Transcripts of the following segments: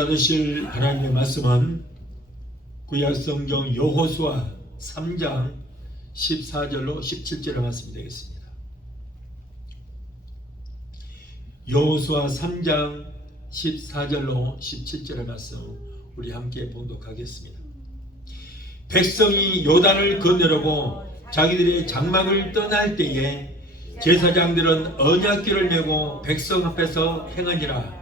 받으실 하나님의 말씀은 구약성경 여호수아 3장 14절로 17절의 말씀이 되겠습니다. 여호수아 3장 14절로 17절의 말씀 우리 함께 봉독하겠습니다. 백성이 요단을 건너려고 자기들의 장막을 떠날 때에 제사장들은 언약궤를 메고 백성 앞에서 행하니라.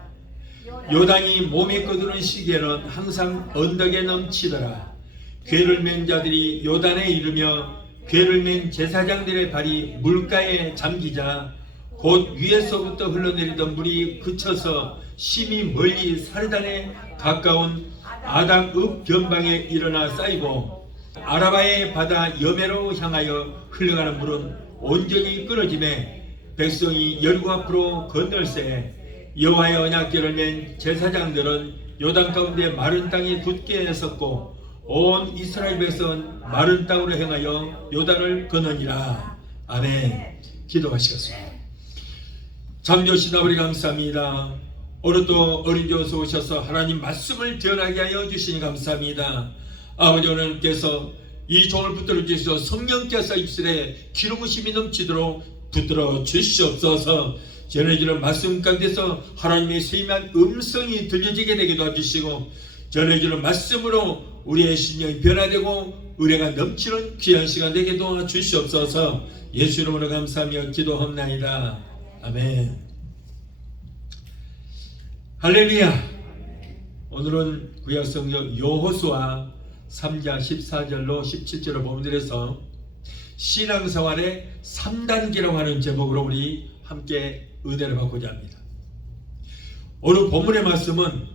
요단이 몸에 거두는 시기에는 항상 언덕에 넘치더라. 궤를 맨 자들이 요단에 이르며 궤를 맨 제사장들의 발이 물가에 잠기자 곧 위에서부터 흘러내리던 물이 그쳐서 심히 멀리 사르단에 가까운 아담읍 변방에 일어나 쌓이고 아라바의 바다 여매로 향하여 흘러가는 물은 온전히 끊어지매 백성이 여리고 앞으로 건널새 여호와의 언약궤를 맨 제사장들은 요단 가운데 마른 땅에 굳게 섰고 온 이스라엘 백성은 마른 땅으로 행하여 요단을 건너니라. 아멘. 기도하시겠습니다. 참 좋으신 아버지 감사합니다. 오늘도 어린 저에서 오셔서 하나님 말씀을 전하게 하여 주시니 감사합니다. 아버지 하나님께서 이 종을 붙들어 주시어 성령께서 입술에 기름부심이 넘치도록 붙들어 주시옵소서. 전해지는 말씀 가운데서 하나님의 세미한 음성이 들려지게 되게 도와주시고 전해지는 말씀으로 우리의 신령이 변화되고 은혜가 넘치는 귀한 시간 되게 도와주시옵소서. 예수 이름으로 감사하며 기도합나이다. 아멘. 할렐루야. 오늘은 구약성경 여호수아 3장 14절로 17절을 본문에서 신앙생활의 3단계라고 하는 제목으로 우리 함께 은혜를 받고자 합니다. 오늘 본문의 말씀은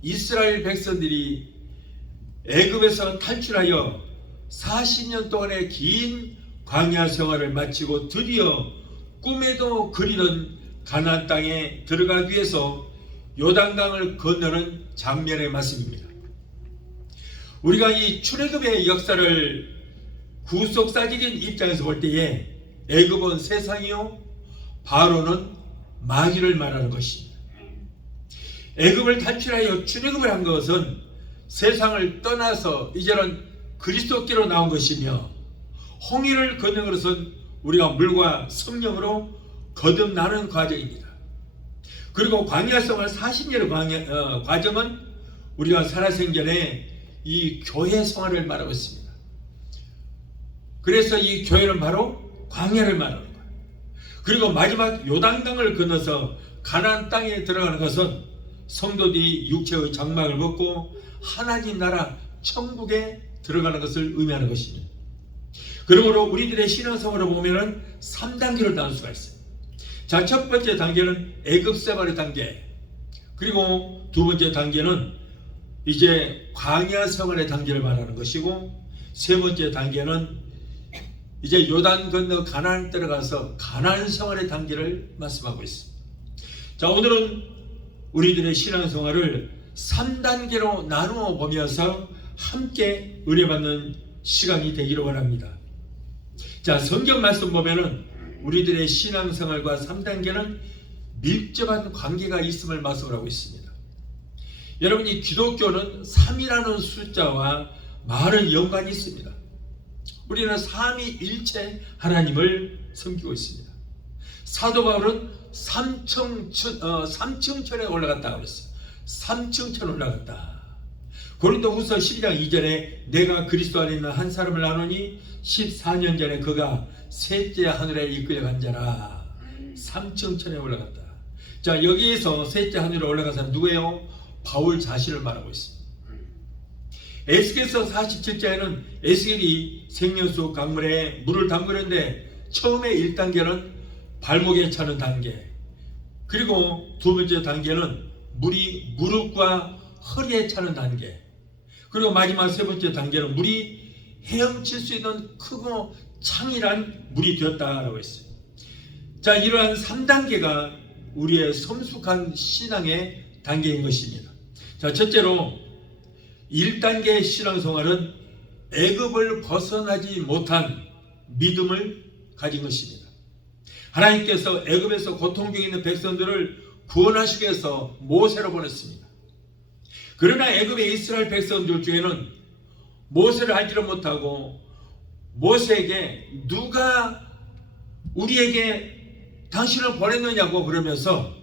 이스라엘 백성들이 애굽에서 탈출하여 40년 동안의 긴 광야 생활을 마치고 드디어 꿈에도 그리던 가나안 땅에 들어가기 위해서 요단강을 건너는 장면의 말씀입니다. 우리가 이 출애굽의 역사를 구속사적인 입장에서 볼 때에 애굽은 세상이요 바로는 마귀를 말하는 것입니다. 애굽을 탈출하여 출애굽을 한 것은 세상을 떠나서 이제는 그리스도께로 나온 것이며 홍해를 건너는 것은 우리가 물과 성령으로 거듭나는 과정입니다. 그리고 광야생활 40년의 과정은 우리가 살아생전에 이 교회 생활을 말하고 있습니다. 그래서 이 교회는 바로 광야를 말하는 거예요. 그리고 마지막 요단강을 건너서 가나안 땅에 들어가는 것은 성도들이 육체의 장막을 벗고 하나님 나라 천국에 들어가는 것을 의미하는 것입니다. 그러므로 우리들의 신앙생활을 보면은 3단계로 나눌 수가 있어요. 자, 첫 번째 단계는 애굽 생활의 단계, 그리고 두 번째 단계는 이제 광야 생활의 단계를 말하는 것이고, 세 번째 단계는 이제 요단 건너 가나안 들어가서 가나안 생활의 단계를 말씀하고 있습니다. 자, 오늘은 우리들의 신앙생활을 3단계로 나누어 보면서 함께 은혜받는 시간이 되기를 원합니다. 자, 성경 말씀 보면은 우리들의 신앙생활과 3단계는 밀접한 관계가 있음을 말씀을 하고 있습니다. 여러분, 이 기독교는 3이라는 숫자와 많은 연관이 있습니다. 우리는 삼위일체 하나님을 섬기고 있습니다. 사도 바울은 삼층천에 올라갔다고 그랬어요. 삼층천 올라갔다. 고린도후서 12장 2절에 내가 그리스도 안에 있는 한 사람을 아노니 14년 전에 그가 셋째 하늘에 이끌려간 자라. 삼층천에 올라갔다. 자, 여기에서 셋째 하늘에 올라간 사람 누구예요? 바울 자신을 말하고 있습니다. 에스겔서 47장에는 에스겔이 생명수 강물에 물을 담그는데 처음에 1단계는 발목에 차는 단계, 그리고 두 번째 단계는 물이 무릎과 허리에 차는 단계, 그리고 마지막 세 번째 단계는 물이 헤엄칠 수 있는 크고 창이란 물이 되었다라고 했어요. 자, 이러한 3단계가 우리의 성숙한 신앙의 단계인 것입니다. 자, 첫째로 1단계 신앙생활은 애굽을 벗어나지 못한 믿음을 가진 것입니다. 하나님께서 애굽에서 고통 중에 있는 백성들을 구원하시기 위해서 모세로 보냈습니다. 그러나 애굽의 이스라엘 백성들 중에는 모세를 알지를 못하고 모세에게 누가 우리에게 당신을 보냈느냐고 그러면서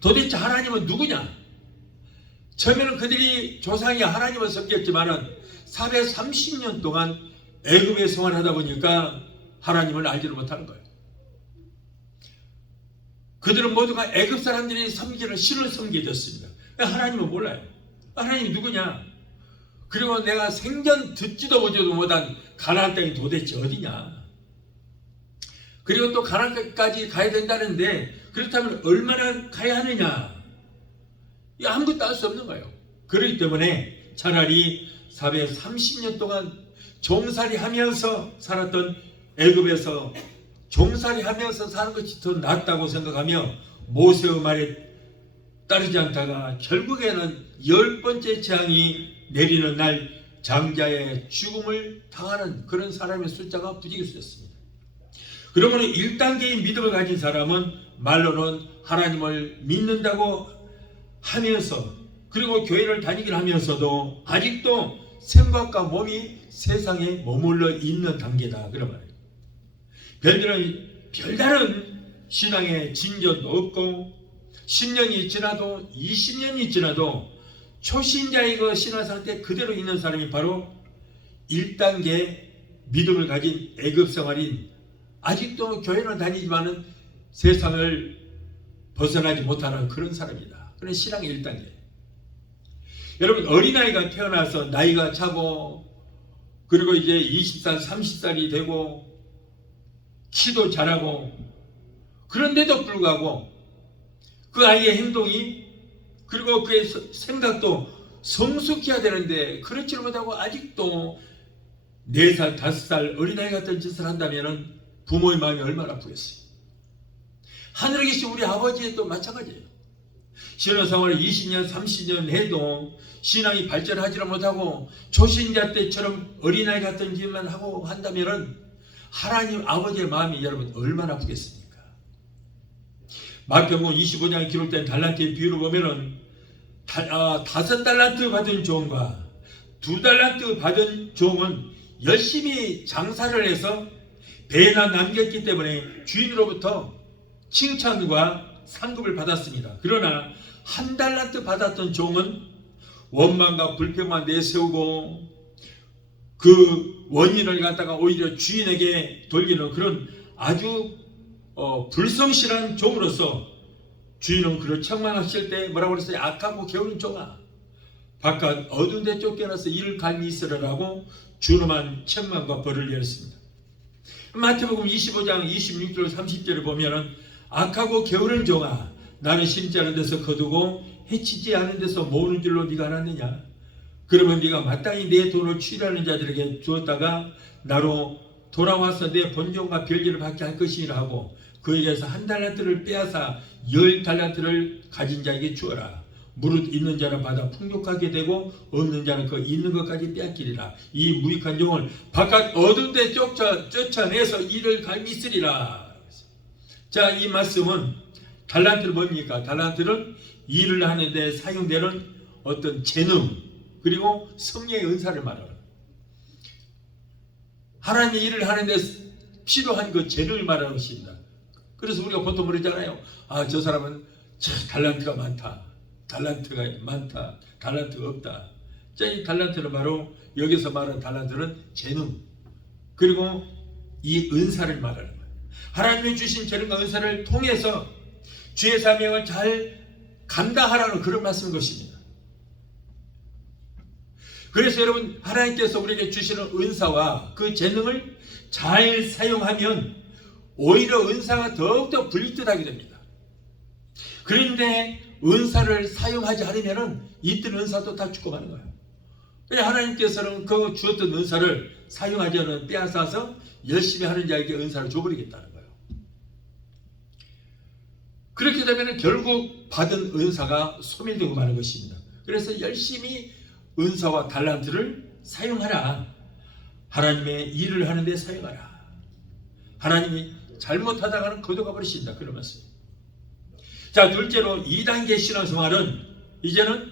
도대체 하나님은 누구냐? 처음에는 그들이 조상이 하나님을 섬겼지만은 430년 동안 애굽에 생활하다 보니까 하나님을 알지를 못하는 거예요. 그들은 모두가 애굽 사람들이 섬기는 신을 섬기게 됐습니다. 하나님은 몰라요. 하나님이 누구냐? 그리고 내가 생전 듣지도 보지도 못한 가나안 땅이 도대체 어디냐? 그리고 또 가나안까지 가야 된다는데 그렇다면 얼마나 가야 하느냐? 이 아무것도 알 수 없는 거예요. 그렇기 때문에 차라리 430년 동안 종살이 하면서 살았던 애굽에서 종살이 하면서 사는 것이 더 낫다고 생각하며 모세의 말에 따르지 않다가 결국에는 10번째 재앙이 내리는 날 장자의 죽음을 당하는 그런 사람의 숫자가 부지기수였습니다. 그러면 1단계의 믿음을 가진 사람은 말로는 하나님을 믿는다고 하면서 그리고 교회를 다니긴 하면서도 아직도 생각과 몸이 세상에 머물러 있는 단계다 그런 말이에요. 별다른 신앙의 진전도 없고 10년이 지나도 20년이 지나도 초신자의 그 신앙 상태 그대로 있는 사람이 바로 1단계 믿음을 가진 애굽 생활인 아직도 교회를 다니지만은 세상을 벗어나지 못하는 그런 사람이다. 그런 신앙의 1단계. 여러분 어린아이가 태어나서 나이가 차고 그리고 이제 20살 30살이 되고 키도 자라고 그런데도 불구하고 그 아이의 행동이 그리고 그의 생각도 성숙해야 되는데 그렇지 못하고 아직도 4살 5살 어린아이 같은 짓을 한다면 부모의 마음이 얼마나 아프겠어요. 하늘에 계신 우리 아버지도 마찬가지예요. 신앙생활을 20년 30년 해도 신앙이 발전하지 못하고 초신자 때처럼 어린아이 같은 짓만 하고 한다면 하나님 아버지의 마음이 여러분 얼마나 아프겠습니까? 마태복음 25장에 기록된 달란트의 비유를 보면은 5달란트 받은 종과 2달란트 받은 종은 열심히 장사를 해서 배나 남겼기 때문에 주인으로부터 칭찬과 상급을 받았습니다. 그러나 1달란트 받았던 종은 원망과 불평만 내세우고 그 원인을 갖다가 오히려 주인에게 돌리는 그런 아주 불성실한 종으로서 주인은 그를 책망하실 때 뭐라고 그랬어요? 악하고 게으른 종아 바깥 어두운 데 쫓겨나서 이를 갈미 있으라라고 준엄한 책망과 벌을 내렸습니다. 마태복음 25장 26절 30절을 보면은 악하고 게으른 종아 나는 심지 않은 데서 거두고 해치지 않은 데서 모으는 줄로 네가 알았느냐? 그러면 네가 마땅히 내 돈을 취하는 자들에게 주었다가 나로 돌아와서 내 본종과 별기를 받게 할 것이라 하고 그에게서 1달란트를 빼앗아 10달란트를 가진 자에게 주어라. 무릇 있는 자는 받아 풍족하게 되고 없는 자는 그 있는 것까지 빼앗기리라. 이 무익한 종을 바깥 어두운 데 쫓아내서 이를 갈미쓰리라. 자, 이 말씀은 달란트는 뭡니까? 달란트는 일을 하는데 사용되는 어떤 재능 그리고 성령의 은사를 말하는 하나님의 일을 하는데 필요한 그 재능을 말하는 것입니다. 그래서 우리가 보통 그러잖아요. 저 사람은 달란트가 많다. 달란트가 많다. 달란트가 없다. 자, 이 달란트는 바로 여기서 말하는 달란트는 재능 그리고 이 은사를 말하는 거예요. 하나님이 주신 재능과 은사를 통해서 주의 사명을 잘 감당하라는 그런 말씀인 것입니다. 그래서 여러분 하나님께서 우리에게 주시는 은사와 그 재능을 잘 사용하면 오히려 은사가 더욱더 불리듯하게 됩니다. 그런데 은사를 사용하지 않으면 있던 은사도 다 죽고 가는 거예요. 하나님께서는 그 주었던 은사를 사용하지 않으면 빼앗아서 열심히 하는 자에게 은사를 줘버리겠다는 거예요. 그렇게 되면 결국 받은 은사가 소멸되고 마는 것입니다. 그래서 열심히 은사와 달란트를 사용하라. 하나님의 일을 하는데 사용하라. 하나님이 잘못하다가는 거둬가 버리신다. 그런 말씀. 자, 둘째로 2단계 신앙생활은 이제는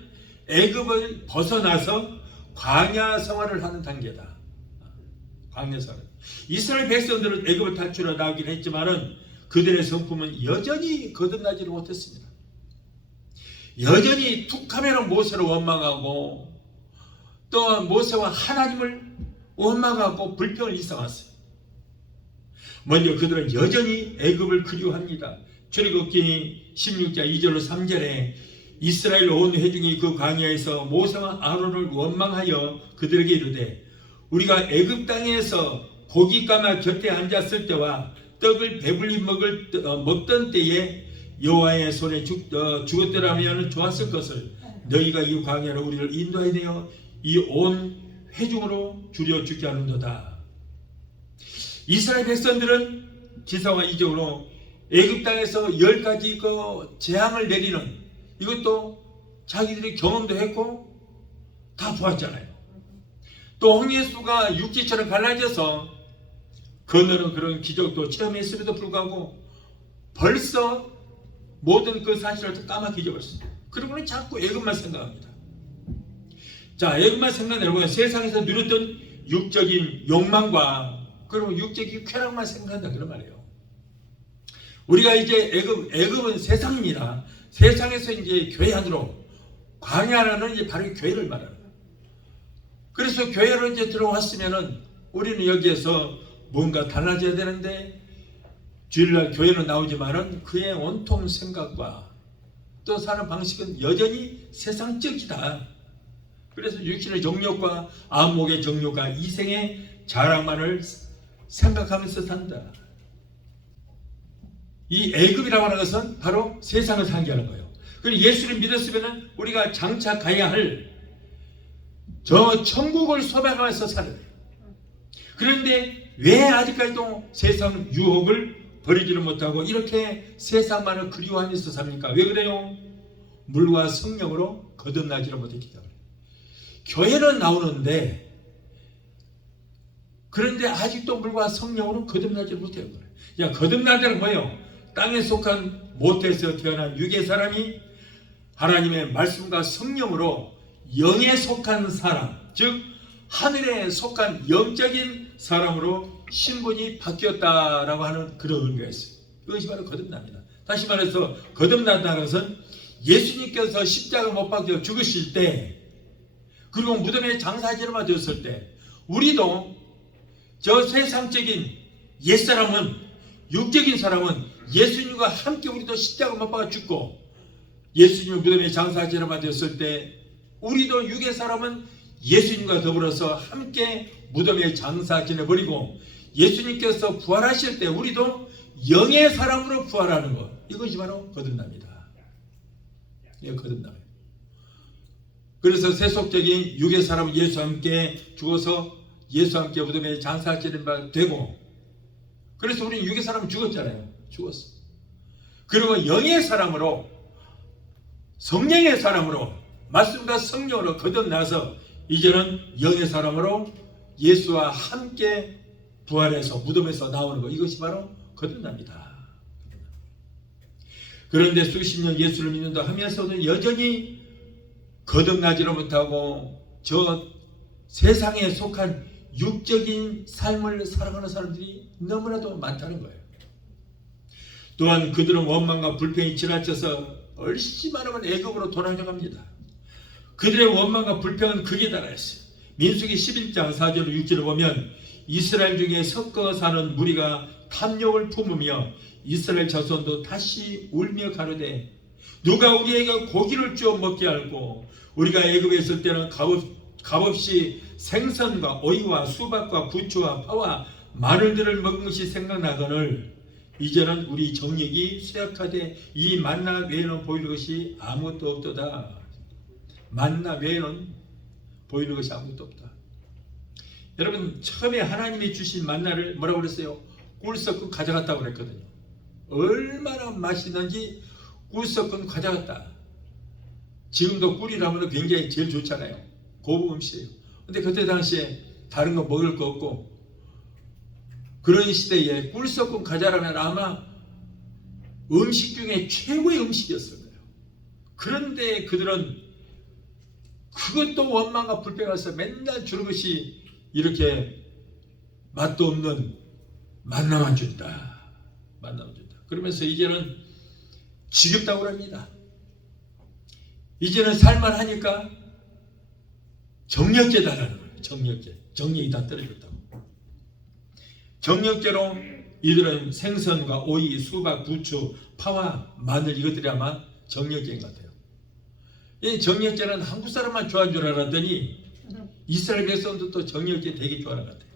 애굽을 벗어나서 광야 생활을 하는 단계다. 광야 생활. 이스라엘 백성들은 애굽을 탈출해 나오긴 했지만은 그들의 성품은 여전히 거듭나지를 못했습니다. 여전히 툭하면 모세를 원망하고 또 모세와 하나님을 원망하고 불평을 일삼았어요. 먼저 그들은 여전히 애굽을 그리워합니다. 출애굽기 16장 2절로 3절에 이스라엘 온 회중이 그 광야에서 모세와 아론을 원망하여 그들에게 이르되 우리가 애굽 땅에서 고깃가마 곁에 앉았을 때와 떡을 배불리 먹던 때에 여호와의 손에 죽었더라면 좋았을 것을 너희가 이 광야로 우리를 인도하여 내어 이 온 회중으로 줄여 죽게 하는도다. 이스라엘 백성들은 기사와 이적으로 애굽 땅에서 10가지 그 재앙을 내리는 이것도 자기들이 경험도 했고 다 보았잖아요. 또 홍해수가 육지처럼 갈라져서 건너는 그런 기적도 체험했음에도 불구하고 벌써 모든 그 사실을 까맣게 잊어버렸어요. 그러고는 자꾸 애굽만 생각합니다. 자, 애굽만 생각해보면 세상에서 누렸던 육적인 욕망과 그리고 육적인 쾌락만 생각한다 그런 말이에요. 우리가 이제 애굽은 세상입니다. 세상에서 이제 교회 안으로 광야라는 이제 바로 교회를 말하는 거예요. 그래서 교회로 이제 들어왔으면은 우리는 여기에서 뭔가 달라져야 되는데 주일날 교회는 나오지만은 그의 온통 생각과 또 사는 방식은 여전히 세상적이다. 그래서 육신의 정욕과 안목의 정욕과 이생의 자랑만을 생각하면서 산다. 이 애굽이라고 하는 것은 바로 세상을 상기하는 거예요. 그리고 예수를 믿었으면 우리가 장차 가야 할 저 천국을 소망하면서 살아야 돼요. 그런데 왜 아직까지도 세상 유혹을 버리지를 못하고 이렇게 세상만을 그리워하면서 삽니까? 왜 그래요? 물과 성령으로 거듭나지를 못했기 때문에. 교회는 나오는데 그런데 아직도 물과 성령으로 거듭나지 못해요. 야, 거듭나는 뭐예요? 땅에 속한 모태에서 태어난 육의 사람이 하나님의 말씀과 성령으로 영에 속한 사람, 즉 하늘에 속한 영적인 사람으로 신분이 바뀌었다라고 하는 그런 의미가 있어요. 이것이 바로 거듭납니다. 다시 말해서 거듭난다는 것은 예수님께서 십자가 못 박혀 죽으실 때 그리고 무덤에 장사지로만 되었을 때 우리도 저 세상적인 옛사람은 육적인 사람은 예수님과 함께 우리도 십자가 못 박아 죽고 예수님의 무덤에 장사지로만 되었을 때 우리도 육의 사람은 예수님과 더불어서 함께 무덤에 장사 지내버리고 예수님께서 부활하실 때 우리도 영의 사람으로 부활하는 것, 이것이 바로 거듭납니다. 예, 거듭나요. 그래서 세속적인 육의 사람은 예수와 함께 죽어서 예수와 함께 무덤에 장사 지낸 바 되고, 그래서 우리는 육의 사람은 죽었잖아요. 죽었어. 그리고 영의 사람으로, 성령의 사람으로, 말씀과 성령으로 거듭나서 이제는 영의 사람으로 예수와 함께 부활해서 무덤에서 나오는 것, 이것이 바로 거듭납니다. 그런데 수십 년 예수를 믿는다 하면서도 여전히 거듭나지를 못하고 저 세상에 속한 육적인 삶을 살아가는 사람들이 너무나도 많다는 거예요. 또한 그들은 원망과 불평이 지나쳐서 얼씨만 하면 애굽으로 돌아가갑니다. 그들의 원망과 불평은 극에 달하였어요. 민수기 11장 4절 6절을 보면 이스라엘 중에 섞어 사는 무리가 탐욕을 품으며 이스라엘 자손도 다시 울며 가로되 누가 우리에게 고기를 주어 먹게 할고 우리가 애굽에 있을 때는 값없이 생선과 오이와 수박과 부추와 파와 마늘들을 먹은 것이 생각나거늘 이제는 우리 정력이 쇠약하되 이 만나 외에는 보이는 것이 아무것도 없도다. 만나 외에는 보이는 것이 아무것도 없다. 여러분, 처음에 하나님이 주신 만나를 뭐라고 그랬어요? 꿀 섞은 가져갔다고 그랬거든요. 얼마나 맛있는지 꿀 섞은 가져갔다. 지금도 꿀이라면 굉장히 제일 좋잖아요. 고급 음식이에요. 근데 그때 당시에 다른 거 먹을 거 없고 그런 시대에 꿀 섞은 과자라면 아마 음식 중에 최고의 음식이었을 거예요. 그런데 그들은 그것도 원망과 불평해서 맨날 주는 것이 이렇게 맛도 없는 만나만 준다. 만나만 준다. 그러면서 이제는 지겹다고 합니다. 이제는 살만하니까 정력제다라는 거예요. 정력제. 정력이 다 떨어졌다고. 정력제로 이들은 생선과 오이, 수박, 부추, 파와 마늘 이것들이 아마 정력제인 것 같아요. 이 정력제는 한국 사람만 좋아하는 줄 알았더니 이스라엘 백성들도 정력제 되게 좋아하는 것 같아요.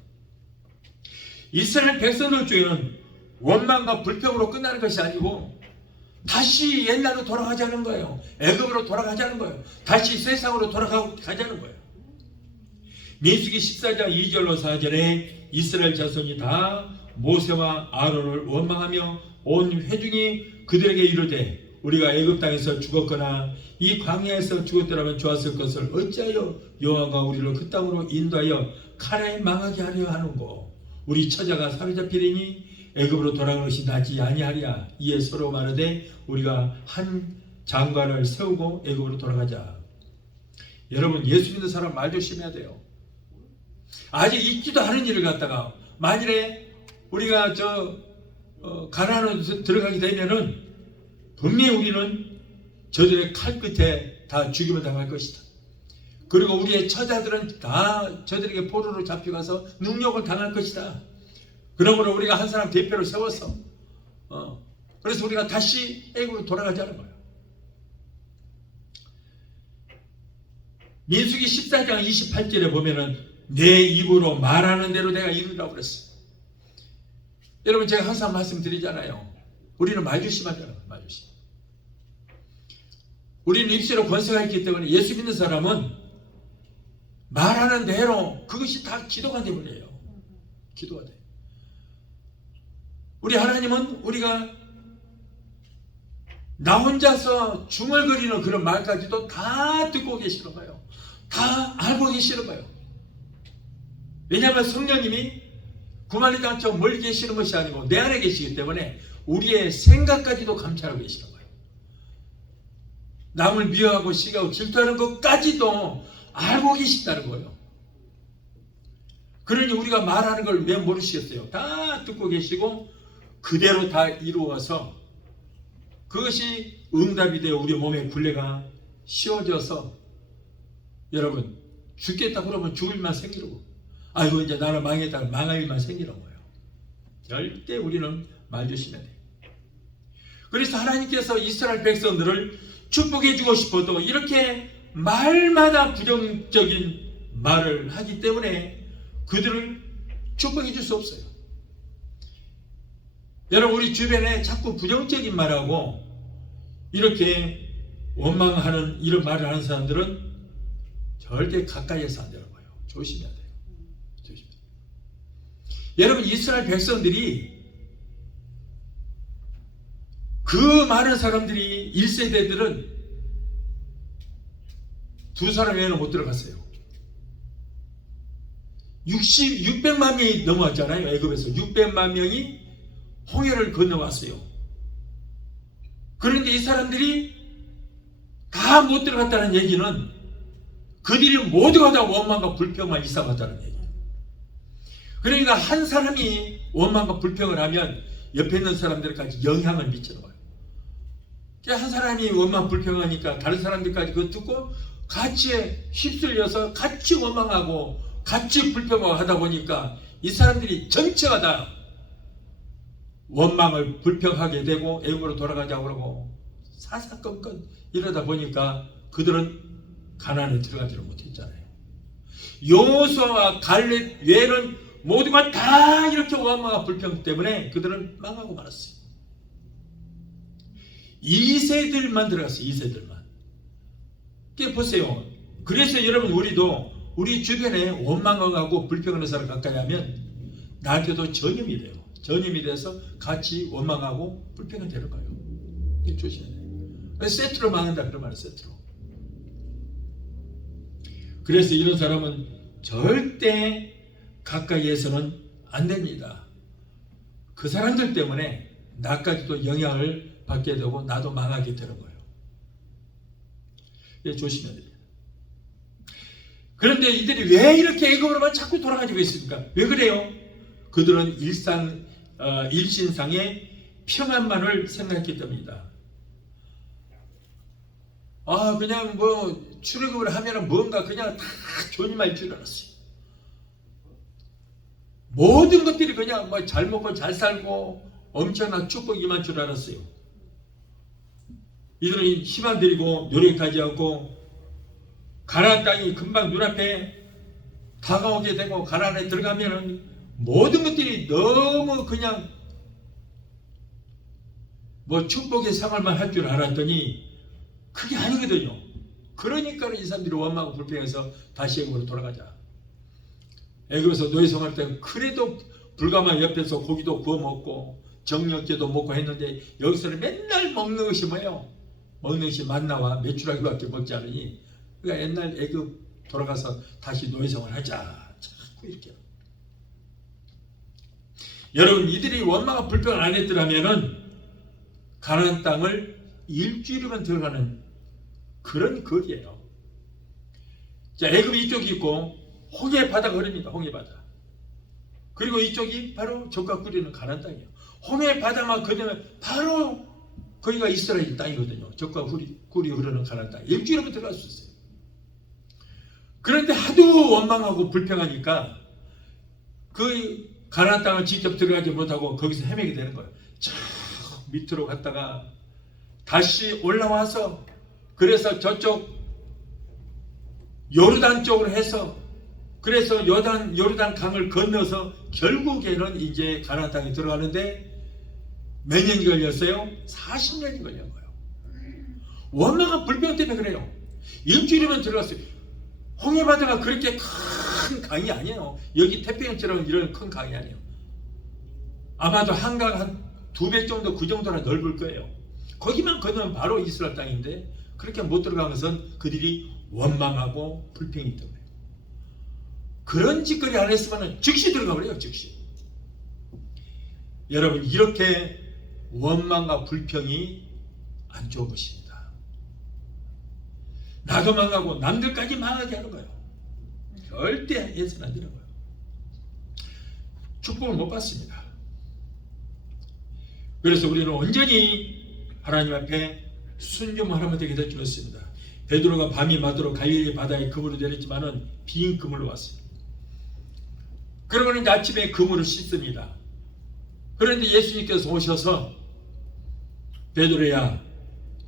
이스라엘 백성들 중에는 원망과 불평으로 끝나는 것이 아니고 다시 옛날로 돌아가자는 거예요. 애굽으로 돌아가자는 거예요. 다시 세상으로 돌아가자는 거예요. 민수기 14장 2절로 4절에 이스라엘 자손이 다 모세와 아론을 원망하며 온 회중이 그들에게 이르되 우리가 애굽 땅에서 죽었거나 이 광야에서 죽었더라면 좋았을 것을 어찌하여 여호와가 우리를 그 땅으로 인도하여 칼에 망하게 하려 하는고 우리 처자가 사로잡히리니 애굽으로 돌아가는 것이 낫지 아니하랴. 이에 서로 말하되 우리가 한 장관을 세우고 애굽으로 돌아가자. 여러분 예수 믿는 사람 말 조심해야 돼요. 아직 있지도 않은 일을 갖다가 만일에 우리가 가나안으로 들어가게 되면은 분명히 우리는 저들의 칼 끝에 다 죽임을 당할 것이다. 그리고 우리의 처자들은 다 저들에게 포로로 잡혀가서 능욕을 당할 것이다. 그러므로 우리가 한 사람 대표를 세워서 그래서 우리가 다시 애굽으로 돌아가자는 거예요. 민수기 14장 28절에 보면은 내 입으로 말하는 대로 내가 이루라고 그랬어요. 여러분 제가 항상 말씀드리잖아요. 우리는 말조심하잖아요. 말조심. 우리는 입술로 권세가 있기 때문에 예수 믿는 사람은 말하는 대로 그것이 다 기도가 되버려요. 기도가 돼요. 우리 하나님은 우리가 나 혼자서 중얼거리는 그런 말까지도 다 듣고 계시는 거예요. 다 알고 계시는 거예요. 왜냐하면 성령님이 구만리 장처럼 멀리 계시는 것이 아니고 내 안에 계시기 때문에 우리의 생각까지도 감찰하고 계시는 거예요. 남을 미워하고 시기하고 질투하는 것까지도 알고 계신다는 거예요. 그러니 우리가 말하는 걸 왜 모르시겠어요? 다 듣고 계시고 그대로 다 이루어서 그것이 응답이 되어 우리 몸의 굴레가 씌워져서 여러분 죽겠다 그러면 죽을 일만 생기고 아이고 이제 나는 망했다 망할 일만 생기는 거예요. 절대 우리는 말 조심해야 돼요. 그래서 하나님께서 이스라엘 백성들을 축복해 주고 싶어도 이렇게 말마다 부정적인 말을 하기 때문에 그들을 축복해 줄 수 없어요. 여러분 우리 주변에 자꾸 부정적인 말하고 이렇게 원망하는 이런 말을 하는 사람들은 절대 가까이에서 안 되는 거예요. 조심해야 돼요. 조심해야 돼요. 여러분 이스라엘 백성들이 그 많은 사람들이 1세대들은 두 사람 외에는 못 들어갔어요. 600만 명이 넘어왔잖아요. 애굽에서 600만 명이 홍해를 건너왔어요. 그런데 이 사람들이 다 못 들어갔다는 얘기는 그들이 모두가 다 원망과 불평만 일삼았다는 얘기예요. 그러니까 한 사람이 원망과 불평을 하면 옆에 있는 사람들까지 영향을 미치는 거예요. 한 사람이 원망 불평하니까 다른 사람들까지 그거 듣고 같이 휩쓸려서 같이 원망하고 같이 불평하고 하다 보니까 이 사람들이 전체가 다 원망을 불평하게 되고 애굽으로 돌아가자고 그러고 사사건건 이러다 보니까 그들은 가나안에 들어가지를 못했잖아요. 여호수아와 갈렙 외에는 모두가 다 이렇게 원망과 불평 때문에 그들은 망하고 말았어요. 2세들만 들어갔어요. 2세들만. 보세요. 그래서 여러분 우리도 우리 주변에 원망하고 불평하는 사람 가까이 하면 나한테도 전염이 돼요. 전염이 돼서 같이 원망하고 불평이 되는 거예요. 조심해야 돼요. 세트로 망한다 그런 말이에요. 세트로. 그래서 이런 사람은 절대 가까이에서는 안 됩니다. 그 사람들 때문에 나까지도 영향을 받게 되고 나도 망하게 되는 거예요. 조심해야 됩니다. 그런데 이들이 왜 이렇게 애굽으로만 자꾸 돌아가지고 있습니까? 왜 그래요? 그들은 일신상의 평안만을 생각했기 때문이다. 그냥 출애굽을 하면은 뭔가 그냥 다 좋은 일만 줄 알았어요. 모든 것들이 그냥 잘 먹고 잘 살고 엄청난 축복이만 줄 알았어요. 이들은 힘안 들이고 노력하지 않고 가나안 땅이 금방 눈앞에 다가오게 되고 가나안에 들어가면은 모든 것들이 너무 그냥 축복의 생활만 할 줄 알았더니 그게 아니거든요. 그러니까 이 사람들이 원망하고 불평해서 다시 애굽으로 돌아가자. 애굽에서 노예 생활할 때는 그래도 불가마 옆에서 고기도 구워 먹고 정력제도 먹고 했는데 여기서는 맨날 먹는 것이 뭐예요? 먹는 것이 만나와 메추라기밖에 먹지 않으니 그러니까 옛날 애굽 돌아가서 다시 노예 생활하자. 자꾸 이렇게. 여러분, 이들이 원망과 불평을 안 했더라면은 가나안 땅을 일주일이면 들어가는 그런 거리예요. 자, 애굽이 이쪽이 있고 홍해 바다가 흐릅니다. 홍해 바다. 그리고 이쪽이 바로 젖과 꿀이 가나안 땅이에요. 홍해 바다만 건너면 바로 거기가 이스라엘 땅이거든요. 젖과 꿀이 흐르는 가나안 땅. 일주일이면 들어갈 수 있어요. 그런데 하도 원망하고 불평하니까 그 가나안 땅을 직접 들어가지 못하고 거기서 헤매게 되는 거예요. 저 밑으로 갔다가 다시 올라와서 그래서 저쪽 요르단 쪽으로 해서 그래서 요르단 강을 건너서 결국에는 이제 가나안 땅에 들어가는데 몇 년이 걸렸어요? 40년이 걸린 거예요. 원망한 불평 때문에 그래요. 일주일이면 들어갔어요. 홍해바다가 그렇게 큰 강이 아니에요. 여기 태평양처럼 이런 큰 강이 아니에요. 아마도 한강 한 2배 정도 그 정도나 넓을 거예요. 거기만 건너면 바로 이스라엘 땅인데 그렇게 못 들어간 것은 그들이 원망하고 불평이 때문에. 그런 짓거리 안 했으면 즉시 들어가 버려요. 즉시. 여러분, 이렇게 원망과 불평이 안 좋은 것입니다. 나도 망하고 남들까지 망하게 하는 거예요. 절대 해서는 안 되는 거예요. 축복을 못 받습니다. 그래서 우리는 온전히 하나님 앞에 순종하면 되게 될 줄 믿습니다. 베드로가 밤이 맞도록 갈릴리 바다에 그물을 내렸지만은 빈 그물로 왔어요. 그러고는 이제 아침에 그물을 씻습니다. 그런데 예수님께서 오셔서 베드로야,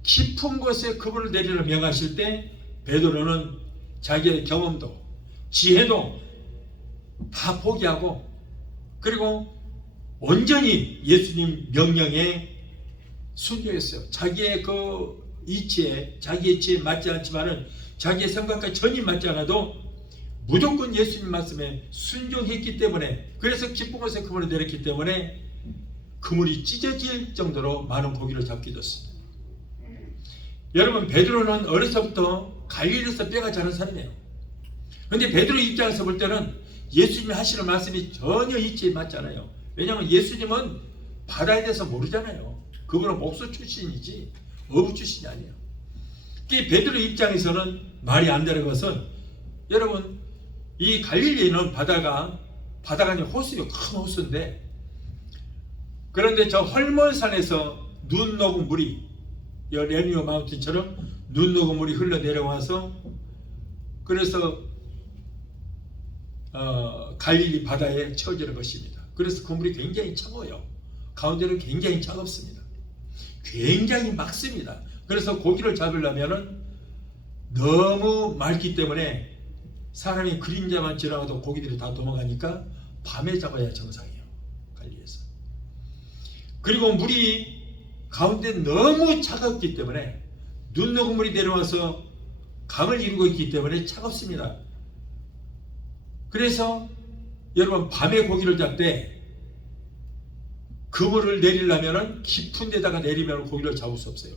깊은 곳에 그물을 내리라 명하실 때 베드로는 자기의 경험도 지혜도 다 포기하고 그리고 온전히 예수님 명령에 순종했어요. 자기의 그 이치에 맞지 않지만은 자기의 생각과 전혀 맞지 않아도 무조건 예수님 말씀에 순종했기 때문에 그래서 깊은 곳에 그물을 내렸기 때문에 그물이 찢어질 정도로 많은 고기를 잡게 됐습니다. 여러분, 베드로는 어려서부터 갈릴리에서 뼈가 자란 사람이에요. 그런데 베드로 입장에서 볼 때는 예수님이 하시는 말씀이 전혀 이치에 맞잖아요. 왜냐하면 예수님은 바다에 대해서 모르잖아요. 그분은 목수 출신이지 어부 출신이 아니에요. 베드로 입장에서는 말이 안 되는 것은 여러분, 이 갈릴리는 바다가 아니라 호수요. 큰 호수인데 그런데 저 헐몬산에서 눈 녹은 물이 레니오 마운틴처럼 눈 녹은 물이 흘러내려와서 그래서 갈릴리 바다에 처지는 것입니다. 그래서 그 물이 굉장히 차가워요. 가운데는 굉장히 차갑습니다. 굉장히 맑습니다. 그래서 고기를 잡으려면 너무 맑기 때문에 사람이 그림자만 지나가도 고기들이 다 도망가니까 밤에 잡아야 정상이에요. 갈릴리에서. 그리고 물이 가운데 너무 차갑기 때문에 눈 녹은 물이 내려와서 강을 이루고 있기 때문에 차갑습니다. 그래서 여러분, 밤에 고기를 잡되 그물을 내리려면 깊은 데다가 내리면 고기를 잡을 수 없어요.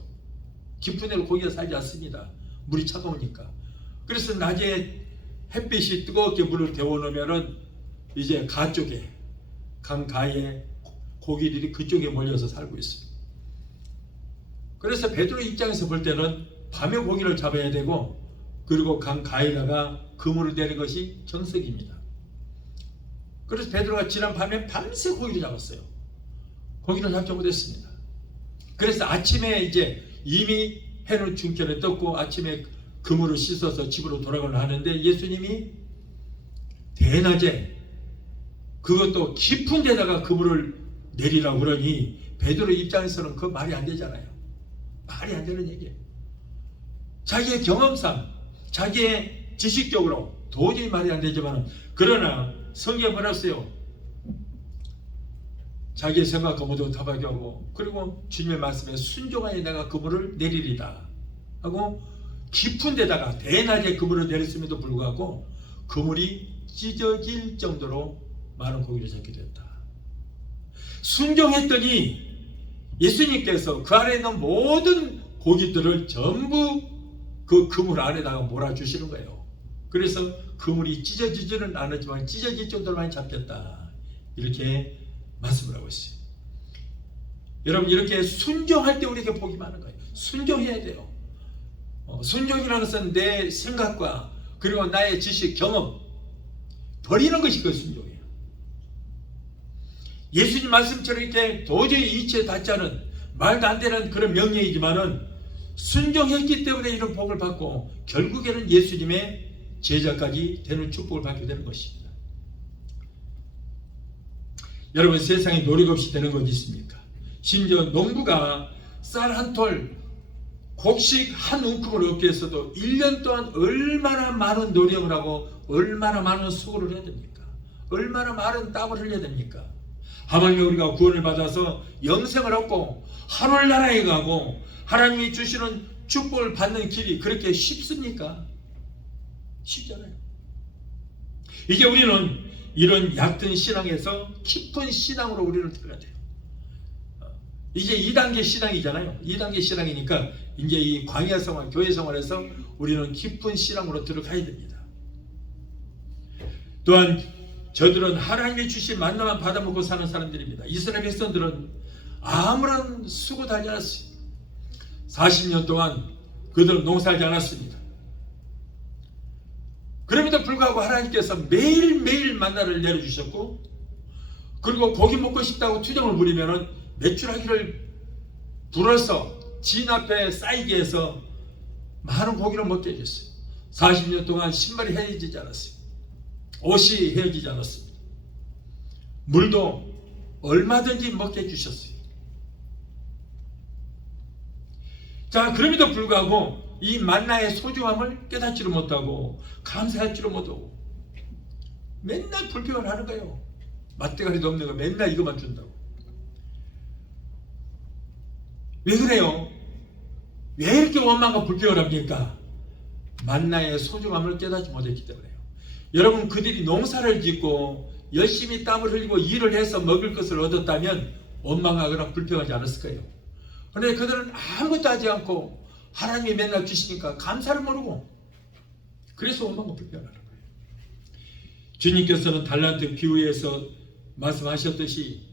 깊은 데로 고기가 살지 않습니다. 물이 차가우니까. 그래서 낮에 햇빛이 뜨겁게 물을 데워놓으면 이제 가 쪽에 강가에 고기들이 그쪽에 몰려서 살고 있습니다. 그래서 베드로 입장에서 볼 때는 밤에 고기를 잡아야 되고 그리고 강 가에다가 그물을 내는 것이 정석입니다. 그래서 베드로가 지난 밤에 밤새 고기를 잡았어요. 고기를 잡지 못했습니다. 그래서 아침에 이제 이미 해는 중천에 떴고 아침에 그물을 씻어서 집으로 돌아가려 하는데 예수님이 대낮에 그것도 깊은 데다가 그물을 내리라고 그러니 베드로 입장에서는 그 말이 안 되잖아요. 말이 안 되는 얘기예요. 자기의 경험상 자기의 지식적으로 도저히 말이 안 되지만 그러나 성경에 말했어요. 자기의 생각과 모두 답하게 하고 그리고 주님의 말씀에 순종하여 내가 그물을 내리리다 하고 깊은 데다가 대낮에 그물을 내렸음에도 불구하고 그물이 찢어질 정도로 많은 고기를 잡게 됐다. 순종했더니 예수님께서 그 안에 있는 모든 고기들을 전부 그 그물 안에다가 몰아주시는 거예요. 그래서 그물이 찢어지지는 않았지만 찢어질 정도로 많이 잡혔다. 이렇게 말씀을 하고 있어요. 여러분 이렇게 순종할 때 우리에게 복이 많은 거예요. 순종해야 돼요. 순종이라는 것은 내 생각과 그리고 나의 지식, 경험 버리는 것이 그 순종이에요. 예수님 말씀처럼 이렇게 도저히 이치에 닿지 않은 말도 안 되는 그런 명령이지만은 순종했기 때문에 이런 복을 받고 결국에는 예수님의 제자까지 되는 축복을 받게 되는 것입니다. 여러분 세상에 노력 없이 되는 것 있습니까? 심지어 농부가 쌀 한 톨 곡식 한 움큼을 얻기 위해서도 1년 동안 얼마나 많은 노력을 하고 얼마나 많은 수고를 해야 됩니까? 얼마나 많은 땀을 흘려야 됩니까? 하물며 우리가 구원을 받아서 영생을 얻고 하늘나라에 가고 하나님이 주시는 축복을 받는 길이 그렇게 쉽습니까? 쉽잖아요. 이제 우리는 이런 얕은 신앙에서 깊은 신앙으로 우리는 들어가야 돼요. 이제 2단계 신앙이잖아요. 2단계 신앙이니까 이제 이 광야 생활, 교회 생활에서 우리는 깊은 신앙으로 들어가야 됩니다. 또한 저들은 하나님이 주신 만나만 받아먹고 사는 사람들입니다. 이스라엘 백성들은 아무런 수고도 하지 않았어요. 40년 동안 그들은 농사하지 않았습니다. 그럼에도 불구하고 하나님께서 매일매일 만나를 내려주셨고 그리고 고기 먹고 싶다고 투정을 부리면은 메추라기를 불어서 진 앞에 쌓이게 해서 많은 고기를 먹게 해줬어요. 40년 동안 신발이 헤어지지 않았어요. 옷이 헤어지지 않았습니다. 물도 얼마든지 먹게 해주셨어요. 자, 그럼에도 불구하고 이 만나의 소중함을 깨닫지를 못하고 감사할지를 못하고 맨날 불평을 하는 거예요. 맛대가리도 없는 거 맨날 이것만 준다고. 왜 그래요? 왜 이렇게 원망과 불평을 합니까? 만나의 소중함을 깨닫지 못했기 때문에요. 여러분 그들이 농사를 짓고 열심히 땀을 흘리고 일을 해서 먹을 것을 얻었다면 원망하거나 불평하지 않았을 거예요. 그런데 그들은 아무것도 하지 않고 하나님이 맨날 주시니까 감사를 모르고 그래서 원망과 불평을 하는 거예요. 주님께서는 달란트 비유에서 말씀하셨듯이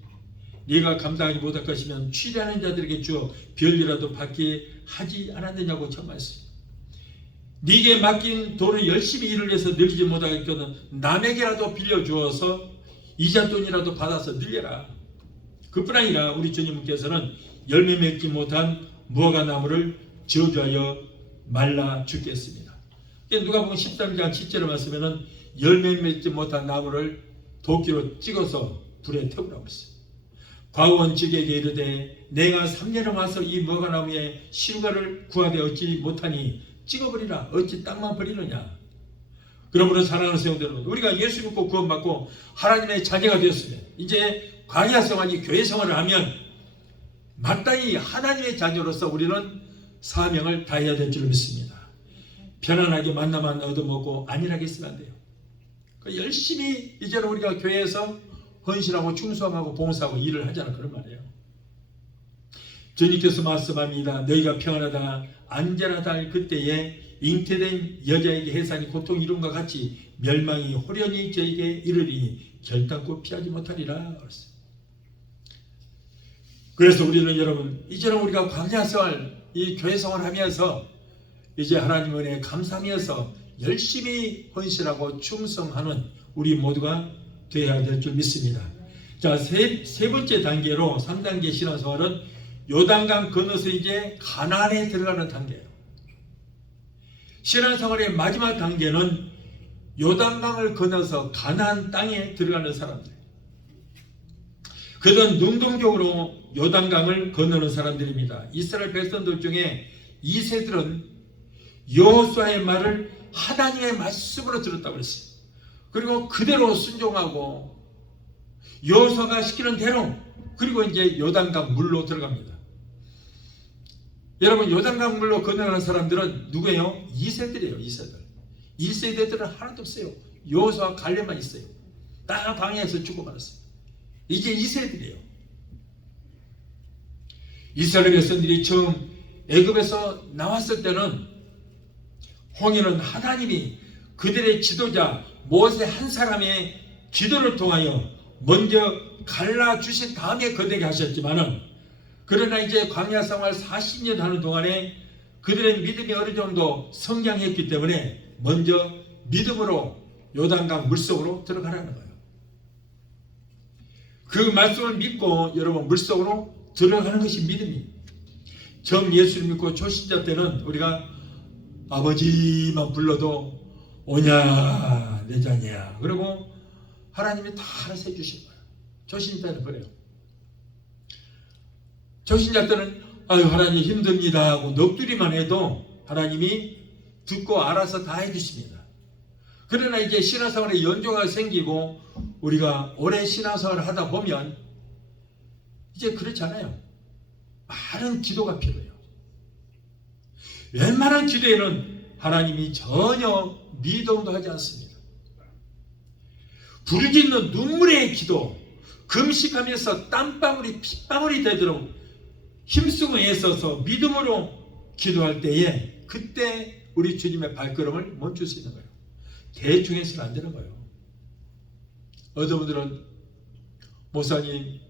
네가 감당하지 못할 것이면 취리하는 자들에게 주어 별이라도 받게 하지 않았느냐고 전말했어요. 네게 맡긴 돈을 열심히 일을 해서 늘리지 못하겠거든 남에게라도 빌려주어서 이자돈이라도 받아서 늘려라. 그뿐 아니라 우리 주님께서는 열매 맺지 못한 무화과 나무를 저주하여 말라 죽겠습니다. 누가복음 13장 10절에 말씀에는 열매 맺지 못한 나무를 도끼로 찍어서 불에 태우라고 했어요. 과원 즉에게 이르되 내가 3년을 와서 이 무화과 나무에 실과를 구하되 얻지 못하니 찍어버리라. 어찌 땅만 버리느냐. 그러므로 사랑하는 성도들, 우리가 예수 믿고 구원받고 하나님의 자녀가 되었으면 이제 광야 생활이 교회 생활을 하면 마땅히 하나님의 자녀로서 우리는 사명을 다해야 될 줄 믿습니다. 편안하게 만나만 얻어먹고 안일하게 있으면 안 돼요. 열심히 이제는 우리가 교회에서 헌신하고 충성하고 봉사하고 일을 하자는 그런 말이에요. 주님께서 말씀합니다. 너희가 평안하다 안전하다 할 그때에 잉태된 여자에게 해산이 고통 이름과 같이 멸망이 호련히 저에게 이르리니 결단코 피하지 못하리라. 그래서 우리는 여러분 이제는 우리가 광야 생활 이 교회 생활을 하면서 이제 하나님 은혜에 감사하면서 열심히 헌신하고 충성하는 우리 모두가 되어야 될 줄 믿습니다. 자, 세 번째 단계로 3단계 신앙생활은 요단강 건너서 이제 가나안에 들어가는 단계예요. 신앙생활의 마지막 단계는 요단강을 건너서 가나안 땅에 들어가는 사람들. 그들은 능동적으로 요단강을 건너는 사람들입니다. 이스라엘 백성들 중에 2세들은 여호수아의 말을 하나님의 말씀으로 들었다고 그랬어요. 그리고 그대로 순종하고 여호수아가 시키는 대로, 그리고 이제 요단강 물로 들어갑니다. 여러분, 요단강 물로 건너가는 사람들은 누구예요? 2세들이에요. 2세들은 하나도 없어요. 여호수아 갈렙만 있어요. 다 방해해서 죽어버렸어요. 이게 2세들이에요. 이스라엘 백성들이 처음 애굽에서 나왔을 때는 홍해는 하나님이 그들의 지도자 모세 한 사람의 기도를 통하여 먼저 갈라주신 다음에 거되게 하셨지만은, 그러나 이제 광야 생활 40년 하는 동안에 그들의 믿음이 어느 정도 성장했기 때문에 먼저 믿음으로 요단강 물속으로 들어가라는 거예요. 그 말씀을 믿고 여러분 물속으로 들어가는 것이 믿음입니다. 처음 예수를 믿고 초신자 때는 우리가 아버지만 불러도 오냐 내 자녀야, 그리고 하나님이 다 알아서 해주신 거예요. 초신자 때는 그래요. 초신자 때는 아유 하나님 힘듭니다 하고 넋두리만 해도 하나님이 듣고 알아서 다 해주십니다. 그러나 이제 신앙생활에 연조가 생기고 우리가 오래 신앙생활을 하다 보면 이제 그렇잖아요. 많은 기도가 필요해요. 웬만한 기도에는 하나님이 전혀 미동도 하지 않습니다. 부르짖는 눈물의 기도, 금식하면서 땀방울이 핏방울이 되도록 힘쓰고 애써서 믿음으로 기도할 때에 그때 우리 주님의 발걸음을 멈출 수 있는 거예요. 대충 해서는 안 되는 거예요. 어떤 분들은 목사님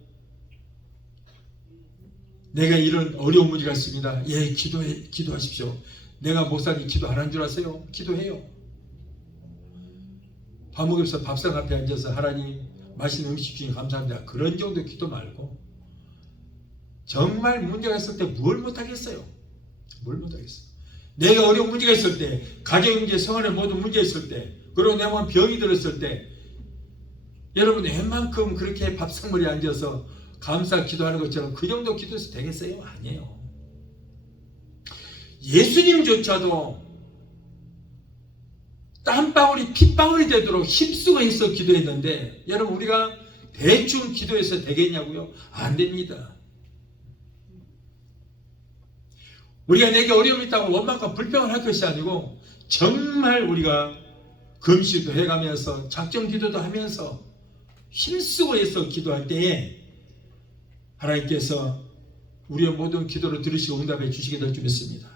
내가 이런 어려운 문제가 있습니다. 예, 기도하십시오. 내가 목사님 기도 안 한 줄 아세요? 기도해요. 밥 먹으면서 밥상 앞에 앉아서 하나님 맛있는 음식 주시니 감사합니다. 그런 정도 기도 말고 정말 문제가 있을 때 뭘 못하겠어요? 뭘 못하겠어요? 내가 어려운 문제가 있을 때, 가정 문제, 생활에 모든 문제 있을 때, 그리고 내 몸 병이 들었을 때, 여러분 웬만큼 그렇게 밥상머리에 앉아서 감사 기도하는 것처럼 그 정도 기도해서 되겠어요? 아니에요. 예수님조차도 땀방울이 핏방울이 되도록 힘쓰고 해서 기도했는데 여러분 우리가 대충 기도해서 되겠냐고요? 안 됩니다. 우리가 내게 어려움이 있다고 원망과 불평을 할 것이 아니고 정말 우리가 금식도 해가면서 작정 기도도 하면서 힘쓰고 해서 기도할 때에 하나님께서 우리의 모든 기도를 들으시고 응답해 주시게 될 줄 믿습니다.